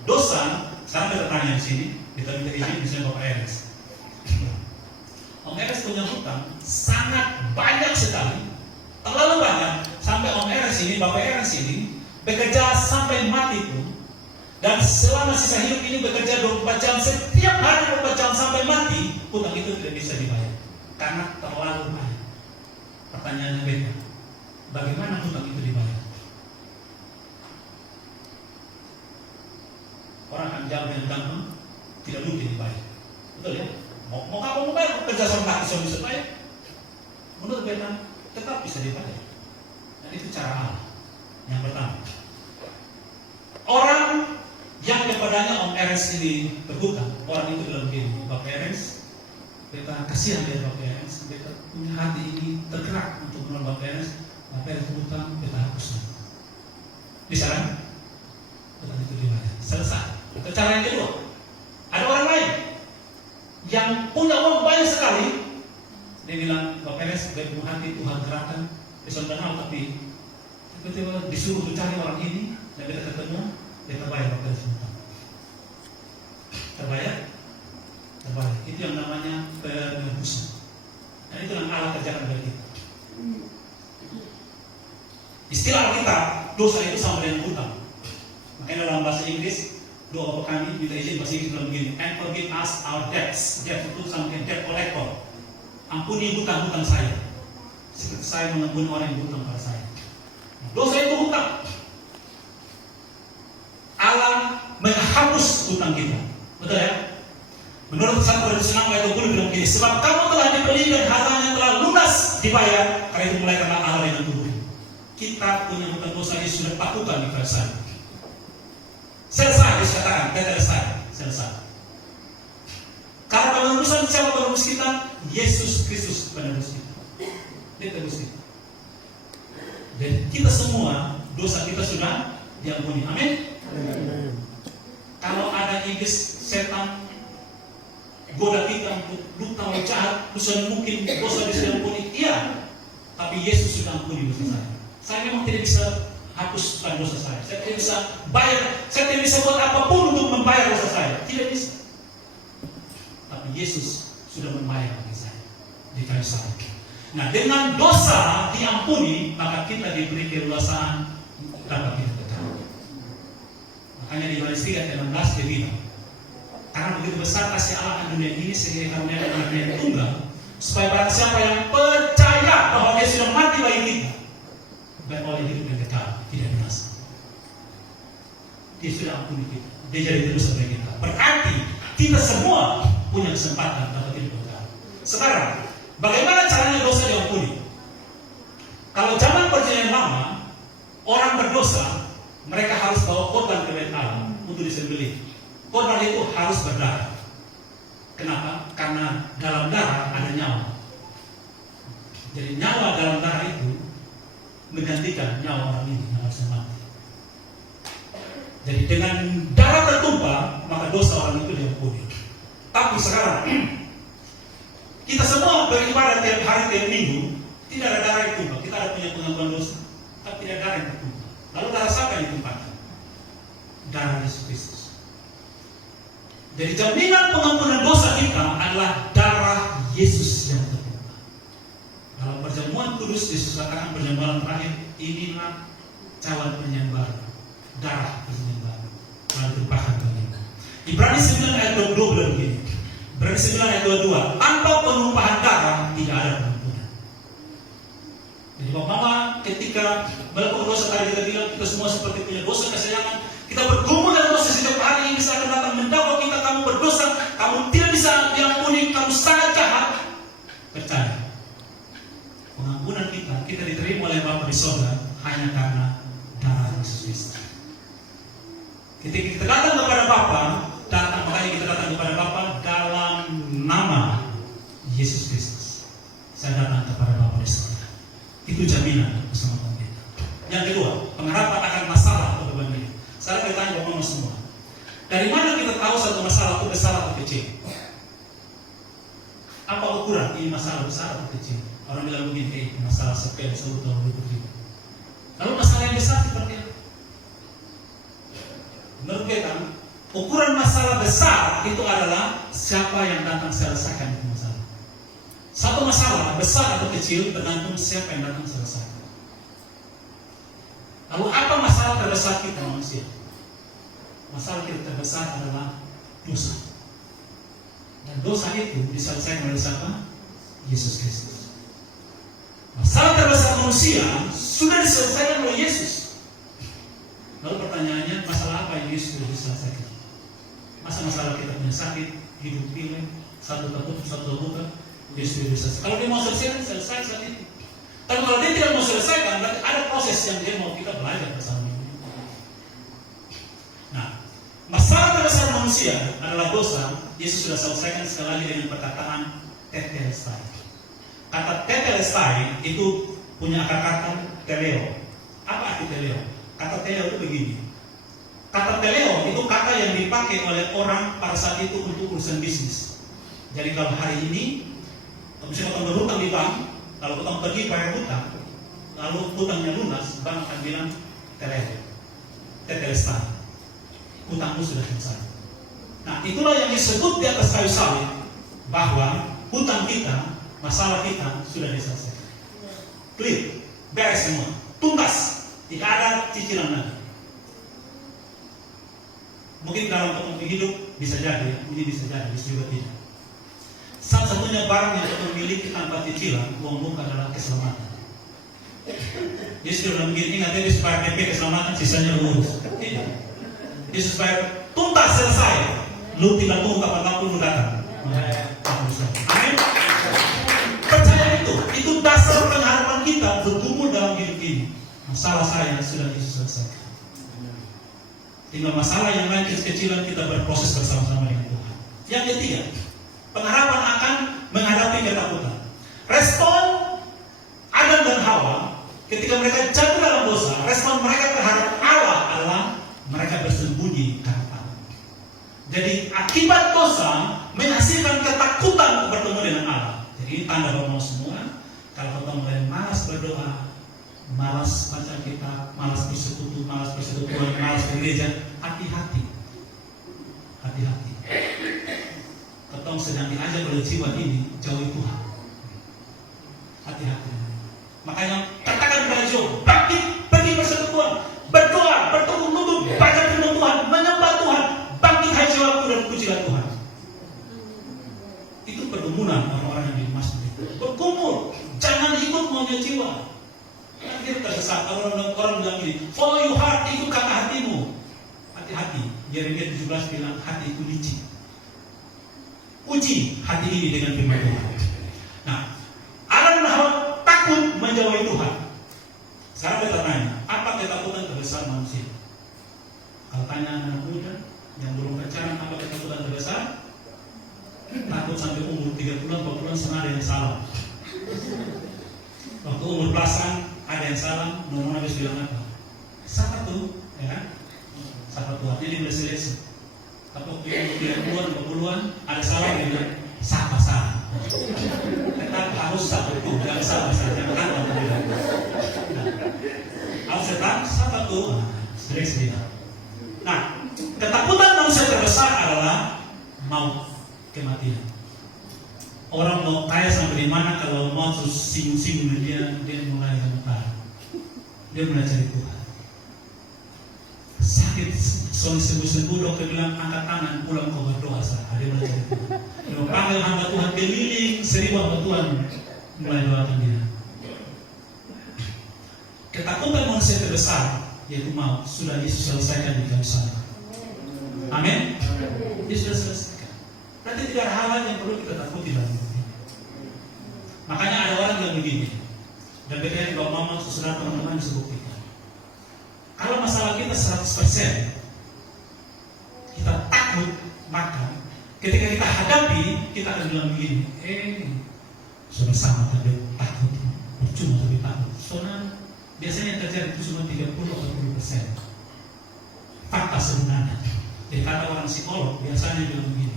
Dosa, sekarang kita tanya di sini, kita minta izin misalnya Bapak Eres. Om Eres punya hutang sangat banyak sekali, terlalu banyak, sampai Om Eres ini, Bapak Eres ini bekerja sampai mati pun, dan selama sisa hidup ini bekerja 24 jam, setiap hari 24 jam sampai mati, hutang itu tidak bisa dibayar karena terlalu banyak. Pertanyaannya beda, bagaimana hutang itu dibayar? Orang akan jawab dengan gampang, tidak mungkin dibayar. Betul ya? Mau kamu bayar, kerja sama mati suami supaya menurut beda tetap bisa dibayar. Dan itu cara Allah. Yang pertama, orang yang kepadanya Om Eres ini berhutang, orang itu dalam diri Bapak Eres, beta kasihan dari Bapak Eres, beta punya hati ini tergerak untuk menolong Bapak Eres. Bapak Eres berhutang, beta hapusnya. Bisa kan? Hutang itu dibayar, selesai. Atau cara yang kedua, ada orang lain yang punya uang banyak sekali, dia bilang, Bapak Eres, baik hati Tuhan gerakan, besok kenal, tapi tiba-tiba disuruh mencari orang ini, dan kita ketemu, dia terbayar Bapak Eres hutang. Terbayar? Terbayar. Itu yang namanya penebusan. Dan itu yang Allah kerjakan bagi kita. Istilah kita, dosa itu sama dengan hutang. Makanya dalam bahasa Inggris, doa kami minta izin bahasa Inggris dalam begini, and forgive us our debts. Debt itu sama dengan debt collector. Ampuni hutang-hutang saya, seperti saya mengampuni orang yang berhutang pada saya. Dosa itu hutang. Allah menghapus hutang kita. Betul ya? Menurut 1 Korintus 6 ayat 20 bilang begini, sebab kamu telah dibeli dan hartanya telah lunas dibayar, karena itu mulai karena Allah yang turun. Kita punya hutang dosa ini sudah pakukan di Versailles. Selesai, dikatakan, selesai. Karena penebusan siapa penebus kita? Yesus Kristus penebus kita. Dia penebus kita. Dan kita semua, dosa kita sudah diampuni. Amin. Kalau ada iblis, setan goda kita untuk luka jahat, dosa mungkin dosa bisa diampuni. Iya, tapi Yesus sudah ampuni dosa saya. Saya memang tidak bisa hapuskan dosa saya. Saya tidak bisa bayar. Saya tidak bisa buat apapun untuk membayar dosa saya. Tidak bisa. Tapi Yesus sudah membayar bagi saya di kayu salib. Nah, dengan dosa diampuni, maka kita diberi keleluasaan dapat hidup kekal. Makanya di Yohanes 3:16 dia bilang, karena begitu besar kasih Allah akan dunia ini sehingga karunia dan anaknya yang tunggal, supaya barang siapa yang percaya bahwa Dia sudah mati bagi kita, beroleh hidup yang kekal, tidak binasa. Dia sudah ampuni kita, Dia jadi tebus bagi kita. Berarti kita semua punya kesempatan dapat hidup kekal. Sekarang, bagaimana caranya dosa diampuni? Kalau zaman perjanjian lama, orang berdosa, mereka harus bawa korban ke bait Allah untuk disembelih. Korban itu harus berdarah. Kenapa? Karena dalam darah ada nyawa. Jadi nyawa dalam darah itu menggantikan nyawa orang ini yang harus mati. Jadi dengan darah tertumpah, maka dosa orang itu diampuni. Tapi sekarang kita semua beribadah tiap hari, tiap minggu, tidak ada darah yang tumpah. Kita ada punya pengakuan dosa, tapi tidak ada darah yang tertumpah. Lalu darah siapa yang ditumpahkan? Darah Yesus Kristus. Jadi jaminan pengampunan dosa kita adalah darah Yesus yang tertumpah. Dalam perjamuan kudus Yesus katakan perjamuan terakhir, inilah cawan perjanjian baru, darah perjanjian baru, lalu ditumpahkan bagimu. Ibrani 9 ayat 22 bilang begini. Ibrani 9 ayat 22, tanpa penumpahan darah tidak ada pengampunan. Jadi Mama ketika melakukan dosa tadi kita bilang kita semua seperti punya dosa kesayangan. Kita bergumul dalam dosa setiap hari ini saat datang mendakwa kita kamu berdosa, kamu tidak bisa diampuni, kamu sangat jahat. Percaya, pengampunan kita diterima oleh Bapa di surga hanya karena darah Yesus Kristus. Ketika kita datang kepada Bapa, makanya kita datang kepada Bapa dalam nama Yesus Kristus. Saya datang kepada Bapa di surga. Itu jaminan keselamatan kita. Yang kedua, pengharapan akan masalah atau beban hidup. Saya bertanya kepada semua, dari mana kita tahu satu masalah itu besar atau kecil? Apa ukuran ini masalah besar atau kecil? Orang bilang begini, masalah sepele sebut tahun 2000. Lalu masalah yang besar seperti apa? Menurut kita, ukuran masalah besar itu adalah siapa yang datang selesaikan itu masalah. Satu masalah besar atau kecil tergantung siapa yang datang selesaikan. Lalu apa masalah terbesar kita manusia? Masalah kita terbesar adalah dosa. Dan dosa itu diselesaikan oleh siapa? Yesus Kristus. Masalah terbesar manusia sudah diselesaikan oleh Yesus. Lalu pertanyaannya, masalah apa yang Yesus sudah diselesaikan? Masalah kita punya sakit, hidup pilih, satu terputus, satu terbuka, Yesus sudah diselesaikan. Kalau dia mau selesai saat itu. Tapi kalau dia tidak mau selesaikan, berarti ada proses yang dia mau kita belajar bersama ini. Nah, masalah terbesar manusia adalah dosa. Yesus sudah selesaikan sekali lagi dengan perkataan tetelestai. Kata tetelestai itu punya akar kata teleo. Apa arti teleo? Kata teleo itu begini. Kata teleo itu kata yang dipakai oleh orang pada saat itu untuk urusan bisnis. Jadi kalau hari ini, misalnya kalau berhutang di bank, kalau hutang pergi bayar hutang, lalu hutangnya lunas, bank akan bilang tetelestai, hutangmu sudah selesai. Nah, itulah yang disebut di atas kayu salib, bahwa hutang kita, masalah kita sudah diselesaikan. Clear, beres semua, tuntas, tidak ada cicilan lagi. Mungkin dalam ekonomi hidup bisa jadi, ini bisa jadi, bisa juga tidak. Satu-satunya barang yang kita miliki tanpa cicilan, uang muka adalah keselamatan. Yesus sudah begini, ingat ini supaya DP keselamatan, sisanya urus. Tidak. Yesus supaya tuntas selesai. Lu tidak tunggu kapan-kapan lu datang. Amin. Percaya itu dasar pengharapan kita bergumul dalam hidup ini. Masalah saya sudah Yesus selesaikan. Tinggal masalah yang lain kecil-kecilan kita berproses bersama-sama dengan Tuhan. Yang ketiga, pengharapan akan menghadapi ketakutan. Respon Adam dan Hawa ketika mereka jatuh dalam dosa, respon mereka terhadap Allah adalah mereka bersembunyi karena takut. Jadi akibat dosa menghasilkan ketakutan bertemu dengan Allah. Jadi tanda bahwa semua, kalau kita mulai malas berdoa, malas baca kitab, malas bersekutu, malas persekutuan, malas gereja, hati-hati. Hati-hati. Ketong sedang diajak oleh jiwa ini jauhi Tuhan. Hati-hati. Makanya katakan kepada Job, bangkit, pergi persekutuan, berdoa, bertukuk-lutut, baca firman Tuhan, menyembah Tuhan, bangkit hai jiwaku dan pujilah Tuhan. Itu pergumulan orang-orang yang di masjid itu. Bergumul, jangan ikut maunya jiwa. Nanti tersesat. Orang bilang ini, follow your heart, ikut kata hatimu. Hati-hati. Yeremia 17 bilang hati itu licik. Uji hati ini dengan firman Tuhan. Nah, Adam dan Hawa takut menjauhi Tuhan. Sekarang kita tanya, apa ketakutan terbesar manusia? Kalau tanya anak muda yang belum pacaran, apa ketakutan terbesar? Takut sampai umur 3 bulan, 4 bulan, sana ada yang salah. Waktu umur belasan ada yang salah, nomor habis bilang apa? Siapa tuh? Ya kan? Siapa tuh? Jadi berseleksi. Tapi waktu umur 30-an, ada salah yang bilang, siapa salah? Tetap harus satu tuh, jangan salah saja. Jangan kan? Harus tetap siapa tuh? Seleksi. Nah, ketakutan manusia terbesar adalah maut, kematian. Orang mau kaya sampai di mana kalau mau terus singgung dia mulai gemetar. Dia mulai cari Tuhan. Sakit, soal sembuh-sembuh dokter bilang angkat tangan pulang kau berdoa sah. Dia mulai cari Tuhan. Dia panggil hamba Tuhan keliling 1000 hamba Tuhan mulai doakan dia. yaitu maut, sudah Yesus selesaikan di kayu salib. Amin. Yesus sudah selesaikan. Berarti tidak ada hal yang perlu kita takuti dalam hidup ini. Makanya ada orang yang begini, dan bedanya kalau mama, saudara, teman-teman bisa buktikan. Kalau masalah kita 100%, kita takut, maka ketika kita hadapi, kita akan bilang begini, sudah sama tapi takut, percuma tapi takut. Soalnya biasanya yang terjadi itu cuma 30-40%. Fakta sebenarnya. Jadi kata orang psikolog biasanya bilang begini,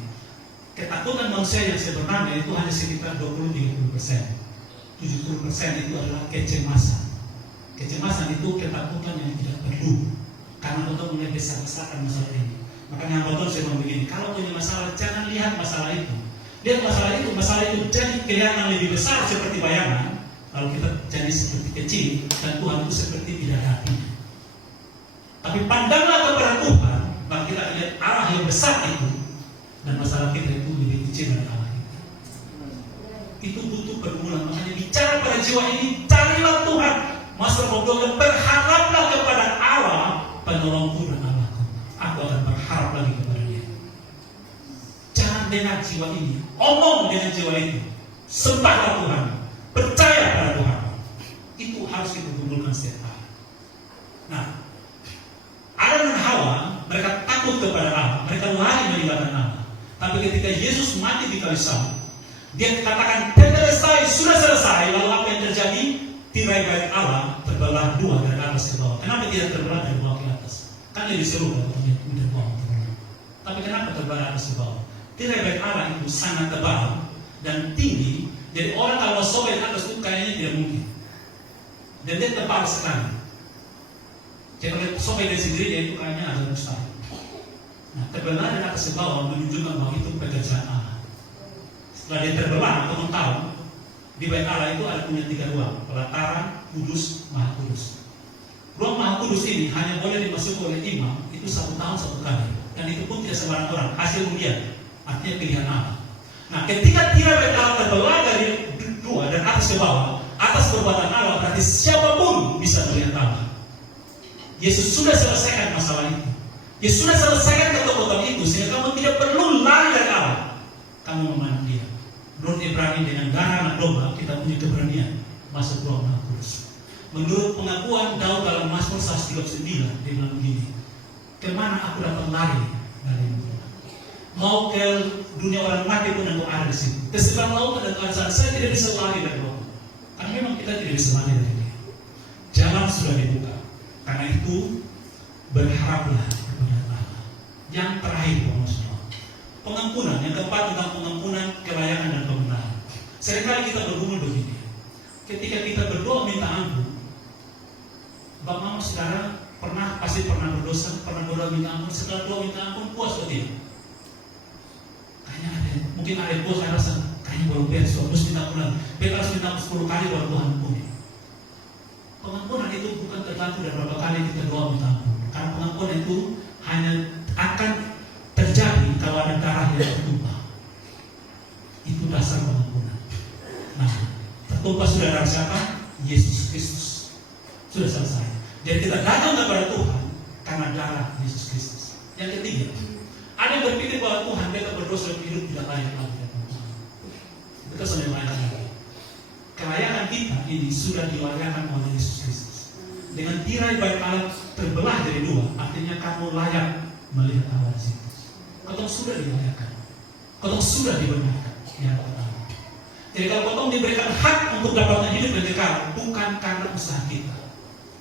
ketakutan manusia yang sebenarnya itu hanya sekitar 20-30%. 70% itu adalah kecemasan. Kecemasan itu ketakutan yang tidak perlu, karena untuk mulai besar-besarkan masalah ini. Makanya Abang saya bilang begini, kalau punya masalah jangan lihat masalah itu. Lihat masalah itu jadi kelihatan lebih besar seperti bayangan. Kalau kita jadi seperti kecil dan Tuhan itu seperti tidak ada artinya. Tapi pandanglah kepada Tuhan, maka kita lihat arah yang besar itu, dan masalah kita itu lebih kecil dari arah itu. Itu butuh pergumulan. Makanya bicara pada jiwa ini, carilah Tuhan. Masa bodoh, berharaplah kepada Allah, penolongku dan Allahku. Aku akan berharap lagi kepada Dia. Jangan dengar jiwa ini, omong dengan jiwa itu. Sembahlah Tuhan, percaya pada Tuhan. Itu harus kita kumpulkan setiap hari. Nah, Adam dan Hawa, mereka takut kepada Allah, mereka lari meninggalkan Allah. Tapi ketika Yesus mati di kayu salib, Dia katakan selesai, sudah selesai. Lalu apa yang terjadi? Tirai bait Allah terbelah dua dari atas ke bawah. Kenapa tidak terbelah dari bawah ke atas? Kan lebih seru dari bawah ke bawah. Tapi kenapa terbelah atas ke bawah? Tirai bait Allah itu sangat tebal dan tinggi. Jadi orang kalau sobek atas itu kayaknya tidak mungkin. Dan dia tebal sekali. Jadi kalau sobek dari sendiri itu kayaknya agak mustahil. Nah, terbelah dari atas ke bawah menunjukkan bahwa itu pekerjaan Allah. Setelah dia terbelah, teman tahu di bait Allah itu ada punya 3 ruang, pelataran, kudus, maha kudus. Ruang maha kudus ini hanya boleh dimasuki oleh imam itu 1 tahun 1 kali, dan itu pun tidak sembarang orang, hasil undian, artinya pilihan Allah. Nah, ketika tirai bait Allah terbelah dari 2 dan atas ke bawah, atas perbuatan Allah, berarti siapapun bisa melihat Allah. Yesus sudah selesaikan masalah itu. Yesus sudah selesaikan ketakutan itu, sehingga kamu tidak perlu lari dari Allah. Kamu memandang Dia. Menurut Ibrani, dengan darah anak domba kita punya keberanian masuk ruang maha kudus. Menurut pengakuan Daud dalam Mazmur 139, dia bilang begini, kemana aku dapat lari dari Tuhan? Mau ke dunia orang mati pun aku ada di situ. Ke seberang lautan dan ke sana, saya tidak bisa lari dari Tuhan. Karena memang kita tidak bisa lari dari Dia. Jalan sudah dibuka. Karena itu berharaplah kepada Allah. Yang terakhir, maksudnya pengampunan, yang keempat tentang pengampunan, kelayakan dan pembenaran. Seringkali kita bergumul begini. Ketika kita berdoa minta ampun, Bapak Mama Saudara pasti pernah berdosa, pernah berdoa minta ampun, setelah doa minta ampun puas atau tidak? Kayaknya ada, mungkin ada yang puas, saya rasa kayaknya baru beres, harus minta ampun lagi. Baik harus minta ampun 10 kali baru Tuhan ampuni. Pengampunan itu bukan tergantung dari berapa kali kita doa minta ampun. Karena pengampunan itu hanya akan terjadi kalau ada darah yang tertumpah. Itu dasar pengampunan. Nah, tertumpah sudah darah siapa? Yesus Kristus. Sudah selesai. Jadi kita datang kepada Tuhan karena darah Yesus Kristus. Yang ketiga, ada yang berpikir bahwa Tuhan mereka berdosa dan hidup tidak layak lagi. Kita sudah melayakan. Kelayakan kita ini sudah dilayakkan oleh Yesus Kristus. Dengan tirai bait Allah terbelah jadi 2, artinya kamu layak melihat Allah di situ. Kau sudah dilayakkan, kau sudah dibenarkan. Yang pertama. Jadi kalau kau diberikan hak untuk dapatkan hidup yang kekal, bukan karena usaha kita,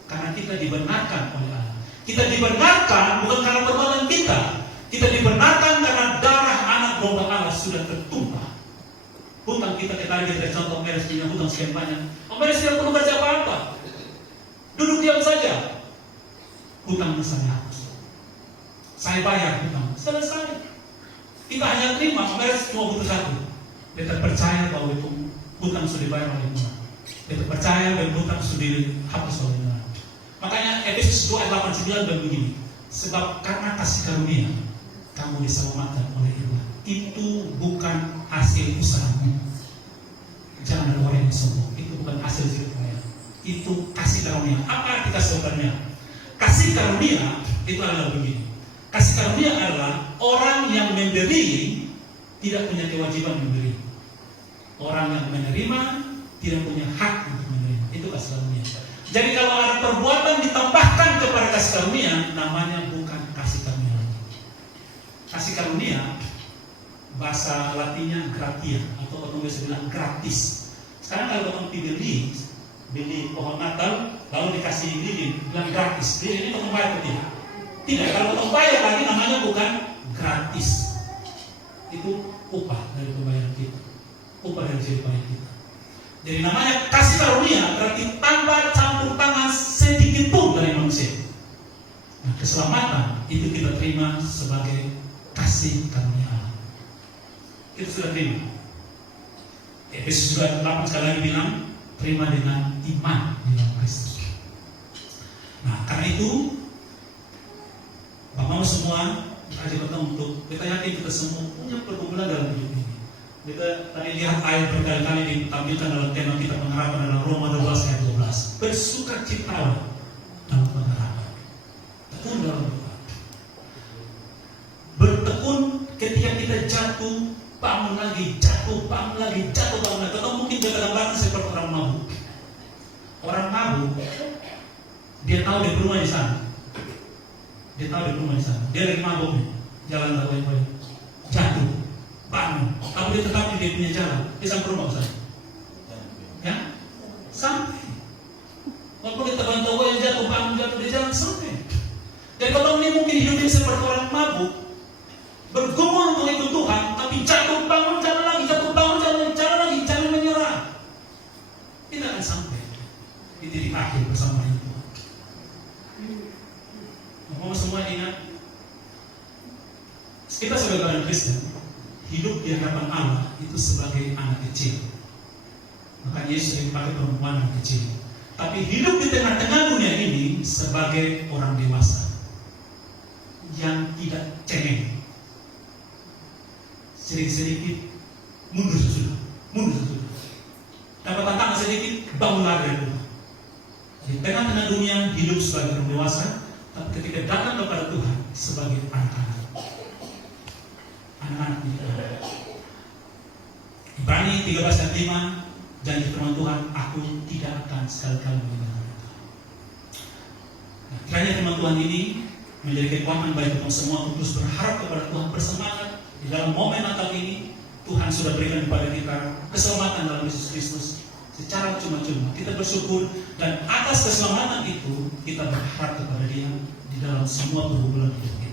karena kita dibenarkan oleh Allah. Kita dibenarkan bukan karena perbuatan kita. Kita dibenarkan karena darah anak domba Allah sudah tertumpah. Hutang kita tadi kita contoh Meres punya hutang sekian banyak. Meres tidak perlu kerja apa-apa, duduk diam saja. Hutang saya hapus. Saya bayar hutang, selesai. Kita hanya terima, Meres cuma butuh 1. Kita percaya bahwa itu hutang sudah dibayar oleh Tuhan. Kita percaya bahwa hutang sudah dihapus oleh Tuhan. Makanya Efesus 2 ayat 8-9 dan begini. Sebab karena kasih karunia kamu diselamatkan oleh Tuhan. Itu bukan hasil usahamu. Jangan ada orang yang sombong. Itu bukan hasil jerih payah. Itu kasih karunia. Apa arti kasih karunia? kasih karunia itu adalah begini. Kasih karunia adalah orang yang memberi tidak punya kewajiban memberi. Orang yang menerima tidak punya hak untuk menerima. Itu kasih karunia. Jadi kalau ada perbuatan ditambahkan kepada kasih karunia, namanya bukan kasih karunia lagi. Kasih karunia bahasa Latinnya gratia, atau orang biasa bilang gratis. Sekarang kalau orang beli pohon Natal, lalu dikasih lilin, bilang gratis. Lilin ini untuk bayar atau tidak? Tidak, kalau untuk bayar lagi namanya bukan gratis. Itu upah dari pembayaran kita, upah dari jerih payah kita. Jadi namanya kasih karunia berarti tanpa campur tangan sedikit pun dari manusia. Nah, keselamatan itu kita terima sebagai kasih karunia Allah. Itu sudah terima. Efesus 8 sekali lagi bilang, terima dengan iman di dalam Kristus. Nah, karena itu Bapak semua ajak kita untuk, kita yakin kita semua punya pergumulan dalam hidup ini. Kita tadi lihat ayat berkali-kali ditampilkan dalam tema kita pengharapan dalam Roma 12 ayat 12. Bersukacitalah dalam pengharapan. Tekun dalam doa. Bertekun ketika kita jatuh, bangun lagi, jatuh, bangun lagi, jatuh, bangun lagi. Atau mungkin dia kadang-kadang seperti orang mabuk. Orang mabuk, dia tahu dia berumah di sana. Dia tahu dia berumah di sana. Dia lagi mabuk nih, jalan tak baik-baik, jatuh, bangun. Tapi dia tetap dia punya jalan. Dia sampai rumah ke sana. Ya, sampai. Walaupun kita tahu yang jatuh, bangun, jatuh, dia jalan sampai. Dan kalau ini mungkin hidupnya seperti orang mabuk, bergumul untuk ikut Tuhan, tapi jatuh bangun jalan lagi, jatuh bangun jalan lagi, jangan menyerah. Tidak akan sampai di titik akhir bersama dengan Tuhan. Mau semua ingat, kita sebagai orang Kristen hidup di hadapan Allah itu sebagai anak kecil. Maka Yesus sering pakai perempuan anak kecil. Tapi hidup di tengah-tengah dunia ini sebagai orang dewasa yang tidak cengeng. Sedikit-sedikit mundur sesudah. Dapat tantangan sedikit, bangun lagi dari rumah. Di tengah-tengah dunia hidup sebagai orang dewasa, tapi ketika datang kepada Tuhan sebagai anak-anak. Anak-anak ini. Ibrani 13 ayat 5, janji firman Tuhan, aku tidak akan sekali-kali meninggalkan engkau. Nah, kiranya firman Tuhan ini menjadi kekuatan bagi kita semua untuk terus berharap kepada Tuhan, bersemangat. Di dalam momen Natal ini, Tuhan sudah berikan kepada kita keselamatan dalam Yesus Kristus secara cuma-cuma. Kita bersyukur, dan atas keselamatan itu kita berharap kepada Dia di dalam semua pergumulan hidup kita.